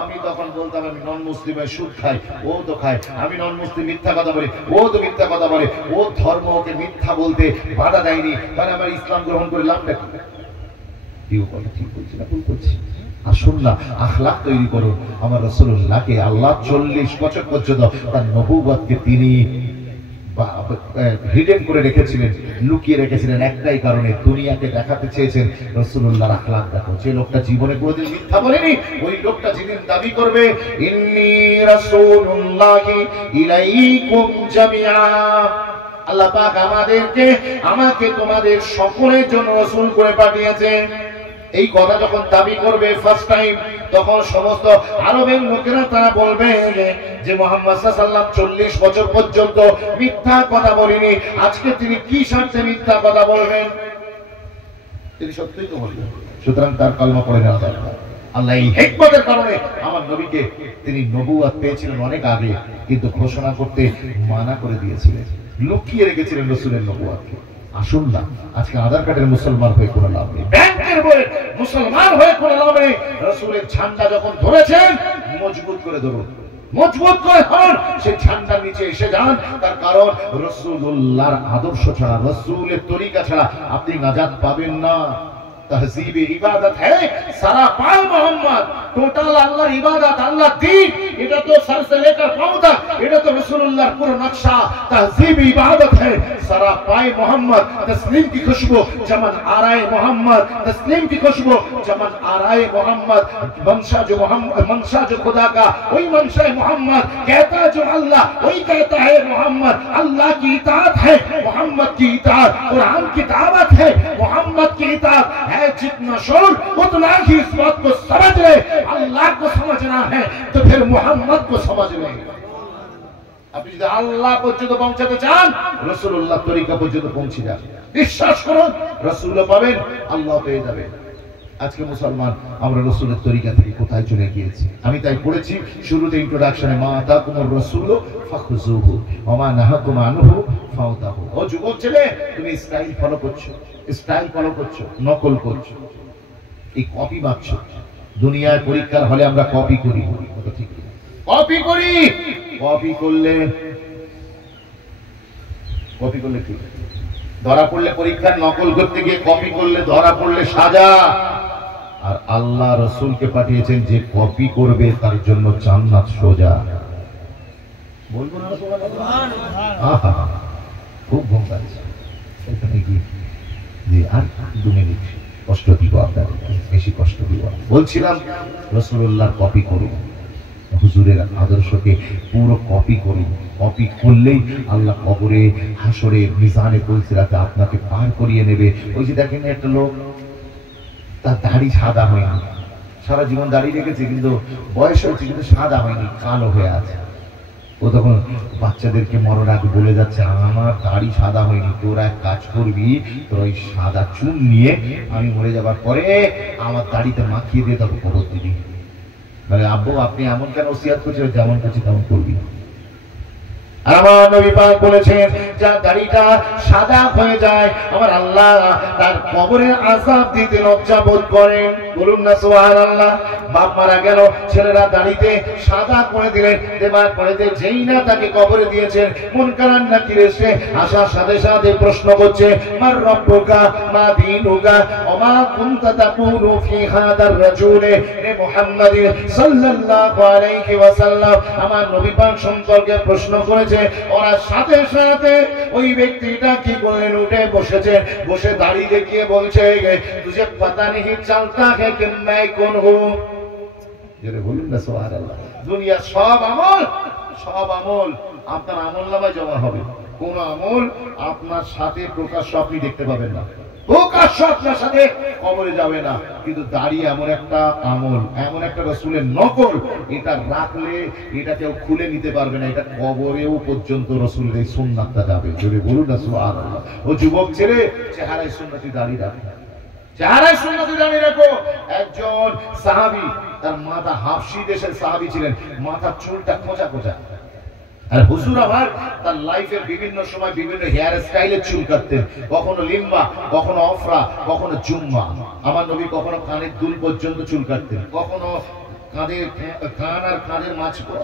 আমি তখন বলতাম আমি নন মুসলিমের সুদ খাই, ও তো খায়, আমি নন মুসলিম মিথ্যা কথা বলি, ও তো মিথ্যা কথা বলে, ও ধর্ম ওকে মিথ্যা বলতে বাধা দেয়নি, তাহলে আমার ইসলাম গ্রহণ করে লাভটা কি? কেউ কথা ঠিক বলছি না, ভুল করছি? আসুন না, আখলাক তৈরি করুন। আমার রাসূলুল্লাহকে আল্লাহ 40 বছর পর্যন্ত তার নবুয়তকে তিনি হিডেন করে রেখেছিলেন, লুকিয়ে রেখেছিলেন একটাই কারণে, দুনিয়াকে দেখাতে চেয়েছেন রাসূলুল্লাহর আখলাক দেখো। যে লোকটা জীবনে কোনোদিন মিথ্যা বলেনি, ওই লোকটা যেদিন দাবি করবে ইন্নী রাসূলুল্লাহি ইলাইকুম জামিআ, আল্লাহ পাক আমাকে তোমাদের সকলের জন্য রাসূল করে পাঠিয়েছেন। এই কথা যখন দাবি করবে ফার্স্ট টাইম, তখন সমস্ত আরবের লোকেরা তারা বলবে যে মুহাম্মদ সাল্লাল্লাহু আলাইহি ওয়াসাল্লাম 40 বছর পর্যন্ত মিথ্যা কথা বলেনি, আজকে তিনি কি স্বার্থে মিথ্যা কথা বলবেন? তিনি সত্যিই তো বলবেন। সুতরাং তার কালমা পড়ে নেওয়া দরকার। আল্লাহ এই হিকমতের কারণে আমার নবীকে তিনি নবুয়ত পেয়েছিলেন অনেক আগে, কিন্তু ঘোষণা করতে মানা করে দিয়েছিলেন, লুকিয়ে রেখেছিলেন রাসূলের নবুয়তকে। আসুন না, আজকে আধার কার্ডের মুসলমান হয়ে কোনো লাভ নেই, ব্যাংকের বইয়ের মুসলমান হয়ে কোনো লাভ নেই। রাসূলের ঝান্ডা যখন ধরেছেন মজবুত করে ধরুন, মজবুত করে হন, সেই ঝান্ডার নিচে এসে যান। তার কারণ রাসূলুল্লাহর আদর্শ ছাড়া, রাসূলের তরিকা ছাড়া আপনি নাজাত পাবেন না। तहजीब इबादत है सारा पाए मोहम्मद, टोटल अल्लाह इबादत अल्लाह दीन, এটা তো सर से लेकर पांव तक এটা তো রাসূলুল্লাহর পুরো নকশা। तहजीब इबादत है सारा पाए मोहम्मद, तस्लीम की खुशबू चमन आराए मोहम्मद, तस्लीम की खुशबू चमन आराए मोहम्मद। मंशा जो खुदा का वही मंशा मोहम्मद, कहता जो अल्लाह वही कहता है मोहम्मद। अल्लाह की इताअत है, मोहम्मद की इताअत, कुरान की दावत है, मोहम्मद की इताअत है। जितना शोर उतना ही इस बात को समझ ले, अल्लाह को समझना है तो फिर मोहम्मद को समझ ले। আপনি যদি আল্লাহ পর্যন্ত পৌঁছাতে চান, রাসূলুল্লাহ তরিকা পর্যন্ত পৌঁছে যান, বিশ্বাস করুন রাসূলও পাবেন, আল্লাহ পেয়ে যাবেন। আজকে মুসলমান আমরা রাসূলের তরিকা থেকে কোথায় চলে গিয়েছি? আমি তাই পড়েছি শুরুতে ইন্ট্রোডাকশনে, মা আতাকুমুর রাসূলু ফাখুযুহু ওয়া মা নাহাকুম আনহু ফাউতাহু। ও যুবক ছেলে, তুমি স্টাইল ফলো করছো, স্টাইল ফলো করছো, নকল করছো, এই কপি মারছো। দুনিয়ায় পরীক্ষার হলে আমরা কপি করি, কথা ঠিক না? কপি করি, কপি করলে কি ধরা পড়লে পরীক্ষার নকল করতে গিয়ে কপি করলে ধরা পড়লে সাজা। আর আল্লাহ রাসূলকে পাঠিয়েছেন যে কপি করবে তার জন্য জান্নাত সোজা। বলবো না সুবহানাল্লাহ? খুব ঘুম পাচ্ছে এখানে কি যে আর 2 মিনিট কষ্ট দিব আপনাদের, বেশি কষ্ট দিব। বলছিলাম রাসূলুল্লাহর কপি করুন, হুজুরের আদর্শকে পুরো কপি করুন। কপি করলেই আল্লাহ কবরে, হাসরে, মিজানে কুলসিরাতে আপনাকে পার করিয়ে নেবে। ওই যে দেখেন একটা লোক, তার দাড়ি সাদা হয়নি, সারা জীবন দাড়ি রেখেছে কিন্তু বয়স হয়েছে কিন্তু সাদা হয়নি, কালো হয়ে আছে। ও তখন বাচ্চাদেরকে মরার আগে বলে যাচ্ছে, আমার দাড়ি সাদা হয়নি, তোরা এক কাজ করবি, তোর ওই সাদা চুন নিয়ে আমি মরে যাবার পরে আমার দাড়িতে মাখিয়ে দিয়ে তখন কবর দিবি। মানে আব্বু আপনি এমন কেন ওসিয়াত করছেন, যেমন করছি তেমন করবি। আর আমার নবী পাক বলেছেন, যার দাড়িটা সাদা হয়ে যায় আমার আল্লাহ তার কবরে আযাব দিতে লজ্জা বোধ করেন। বলুন না সুবহানাল্লাহ। বাপ মারা গেল, ছেলেরা দাড়িতে সাদা করে দিলেন, দেবার পরে যেই না তাকে কবরে দিয়েছেন, মুনকার নাকির এসে আসার সাথে সাথে প্রশ্ন করছে, মার রব্বুকা মা দীনুকা ওয়া মা কুনতা তাকুলু ফি হাদার রাজুলে রে মুহাম্মদ সাল্লাল্লাহু আলাইহি ওয়াসাল্লাম। আমার নবী পাক সম্পর্কে প্রশ্ন করেছে। ওরা সাথে সাথে ওই ব্যক্তিটা কি করলেন, উঠে বসেছে, বসে দাড়ি দেখিয়ে বলছে, তুঝে পাতা নেই চলতা है कि मैं कौन हूं। জোরে বলুন না সুবহানাল্লাহ। দুনিয়া সব আমল আপনার আমলনামায় জমা হবে, কোন আমল আপনার সাথে প্রকাশ্য আপনি দেখতে পাবেন না, প্রকাশ্য আপনার সাথে কবরে যাবে না। কিন্তু দাড়ি এমন একটা আমল, এমন একটা রাসূলের নকল, এটা রাখলে এটা কেউ খুলে নিতে পারবে না, এটা কবরেও পর্যন্ত রাসূলের এই সুন্নাতটা যাবে। জোরে বলুন না সুবহানাল্লাহ। ও যুবক ছেলে, চেহারায় সুন্নতি দাড়ি রাখো, চেহারায় সুন্নতি দাড়ি রাখো। একজন সাহাবী, তার মাথা হাবশী দেশের সাহাবী ছিলেন, মাথার চুলটা খোঁচা খোঁচা। আর হুজুর আমার তার লাইফের বিভিন্ন সময় বিভিন্ন হেয়ার স্টাইলের চুল কাটতেন, কখনো লিম্বা, কখনো অফরা, কখনো জুম্মা। আমার নবী কখনো কানের দুল পর্যন্ত চুল কাটতেন, কখনো কান আর কানের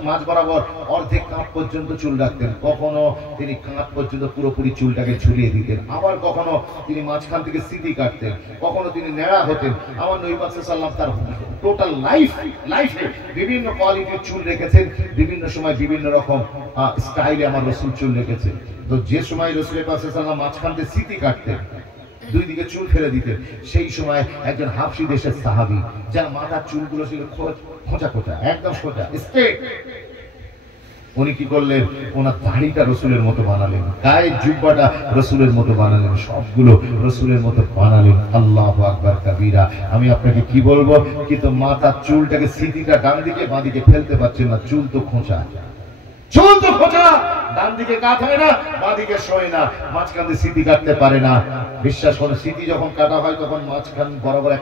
মাঝ বরাবর অর্ধেক কাঁধ পর্যন্ত চুল রাখতেন, কখনো তিনি কাঁধ পর্যন্ত পুরোপুরি চুলটাকে ঝুলিয়ে দিতেন, আবার কখনো তিনি মাঝখান থেকে সিধি কাটতেন, কখনো তিনি নেড়া হতেন। আমার নবী পাক সাল্লাল্লাহু আলাইহি ওয়াসাল্লাম তার টোটাল লাইফে বিভিন্ন কোয়ালিটির চুল রেখেছেন, বিভিন্ন সময় বিভিন্ন রকম স্টাইলে আমার রাসূল চুল রেখেছেন। তো যে সময় রাসূল পাক সাল্লাল্লাহু আলাইহি ওয়াসাল্লাম মাঝখান থেকে সিধি কাটতেন, দুই দিকে চুল ফেলে দিতেন, সেই সময় একজন হাবশী দেশের সাহাবী, যার মাথার চুলগুলো ছিল খোঁচা খোঁচা, একদম সোজা স্ট্রেট, উনি কি করলেন, ওনার দাড়িটা রসুলের মতো বানালেন, গায়ের জুব্বাটা রসুলের মতো বানালেন, সবগুলো রসুলের মতো বানালেন। আল্লাহু আকবার কাবীরা। আমি আপনাকে কি বলবো, কিন্তু মাথার চুলটাকে সিটিটা ডান দিকে বাঁ দিকে ফেলতে পারছেন না, চুল তো খোঁচা, চুল তো খোঁচা, ডান দিকে কাট হয় না, বাঁ দিকে সয় না, মাঝখান দিয়ে সিটি কাটতে পারে না। বিশ্বাস করুন, সিটি যখন কাটা হয় তখন মাঝখান বরাবর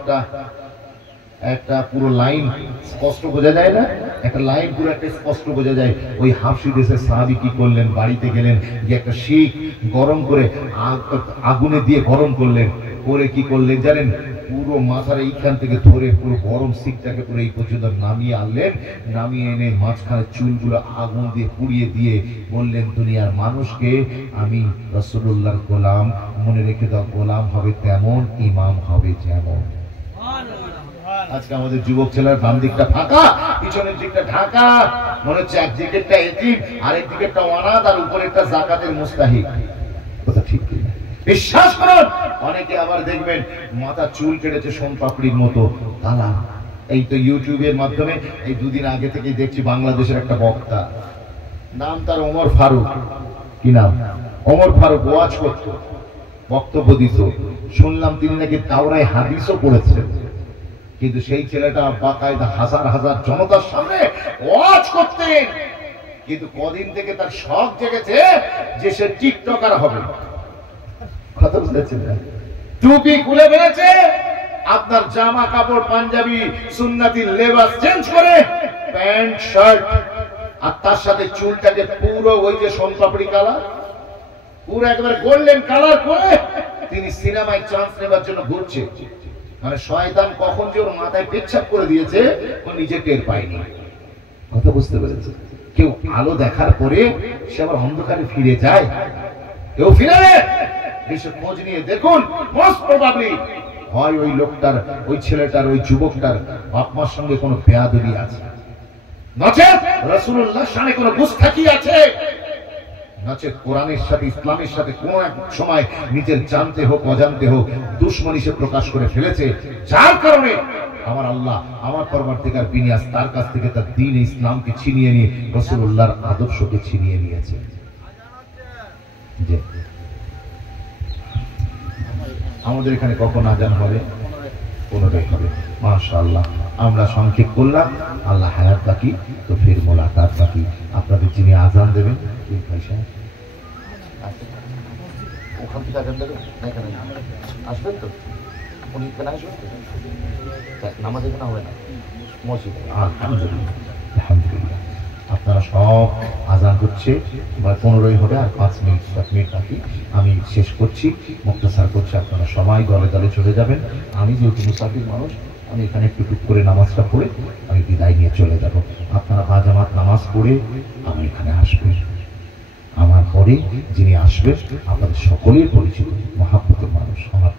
একটা পুরো লাইন স্পষ্ট বোঝা যায় না, একটা লাইন পুরো একটা স্পষ্ট বোঝা যায়। ওই হাফসি দেশের সাহাবী কি করলেন, বাড়িতে গেলেন, যে একটা শিক গরম করে আগুনে দিয়ে গরম করলেন, করে কি করলেন জানেন, পুরো মাথার এইখান থেকে ধরে পুরো গরম শিকটাকে পুরো এই পর্যন্ত নামিয়ে আনলেন, নামিয়ে এনে মাঝখানে চুলগুলো আগুন দিয়ে পুড়িয়ে দিয়ে বললেন, দুনিয়ার মানুষকে আমি রাসূলুল্লাহর গোলাম, মনে রেখে দাও, গোলাম হবে তেমন, ইমাম হবে যেমন। আজকে আমাদের যুবক ছেলের বাম দিকটা ফাঁকা, পিছনের দিকটা ঢাকা, মনে হচ্ছে এক দিকেরটা এতিম, আরেক দিকেরটা অনাথ, আর উপরেরটা যাকাতের মুস্তাহিক। কথা ঠিক কি? বিশ্বাস করুন, অনেকে আবার দেখবেন মাথা চুল কেটেছে সোন পাপড়ির মতো কালা। এই তো ইউটিউবের মাধ্যমে এই দুদিন আগে থেকেই দেখছি বাংলাদেশের একটা বক্তা, নাম তার ওমর ফারুক, কি নাম, ওমর ফারুক, ওয়াজ করতো, বক্তব্য দিত, শুনলাম তিনি নাকি তাওরায় হাদিসও পড়েছেন, কিন্তু সেই ছেলেটা বাকায়দা হাজার হাজার জনতার সামনে ওয়াজ করতেন। কিন্তু কদিন থেকে তার শখ জেগেছে যে সে টিকটকার হবে। কথা বুঝতেছেন? টুপি খুলে ফেলেছে, আপনার জামা কাপড় পাঞ্জাবি সুন্নতি লেবাস চেঞ্জ করে প্যান্ট শার্ট, আর তার সাথে চুলটাকে পুরো ওই যে সোনপাপড়ি কালার, পুরো একবারে গোল্ডেন কালার করে তিনি সিনেমায় চান্স নেবার জন্য ঘুরছে। মানে শয়তান কখন যে ওর মাথায় পেচ্ছাপ করে দিয়েছে ও নিজে টের পায়নি। কথা বুঝতে পেরেছে? কেউ আলো দেখার পরে সে আবার অন্ধকারে ফিরে যায়, কেউ ফিরে বেশি খোঁজ নিয়ে দেখুন, মোস্ট প্রবাবলি হয় ওই লোকটার, ওই ছেলেটার, ওই যুবকটার বাপ মার সঙ্গে কোনো বেয়াদবি আছে, নচেৎ রাসূলুল্লাহর শানে কোনো গুস্তাখি আছে, নচেৎ কোরআনের সাথে ইসলামের সাথে কোনো এক সময় নিজের জানতে হোক অজান্তে হোক দুশমনী সে প্রকাশ করে ফেলেছে, যার কারণে আমার আল্লাহ, আমার পরবর্তীকার বিনিয়াস তার কাছ থেকে তার দ্বীন ইসলামকে ছিনিয়ে নিয়ে রাসূলুল্লাহর আদর্শকে ছিনিয়ে নিয়েছে। আমাদের এখানে কখন আজান হবে? 15টায় হবে। মাশাআল্লাহ, আমরা সংক্ষেপ করলাম, আল্লাহ হায়াত বাকি তো ফির মোলাকাত বাকি। আপনাদের যিনি আজান দেবেন ওখান থেকে আজান দেবেন, আসবেন তো, উনি এখানে আসবেন তো, নামাজ এখানে হবে না মসজিদে। আলহামদুলিল্লাহ, আলহামদুলিল্লাহ, আপনারা সব আজান হচ্ছে, 15ই হবে, আর 5 মিনিট 7 মিনিট বাকি। আমি শেষ করছি, মুক্তাসার করছি, আপনারা সবাই দলে দলে চলে যাবেন। আমি যেহেতু মুসাফির মানুষ, আমি এখানে একটু টুক করে নামাজটা পড়ে আমি বিদায় নিয়ে চলে যাব। আপনারা বাজামাত নামাজ পড়ে আমি এখানে আসবেন। আমার পরে যিনি আসবেন আপনাদের সকলের পরিচিত মহাব্বতের মানুষ, আমার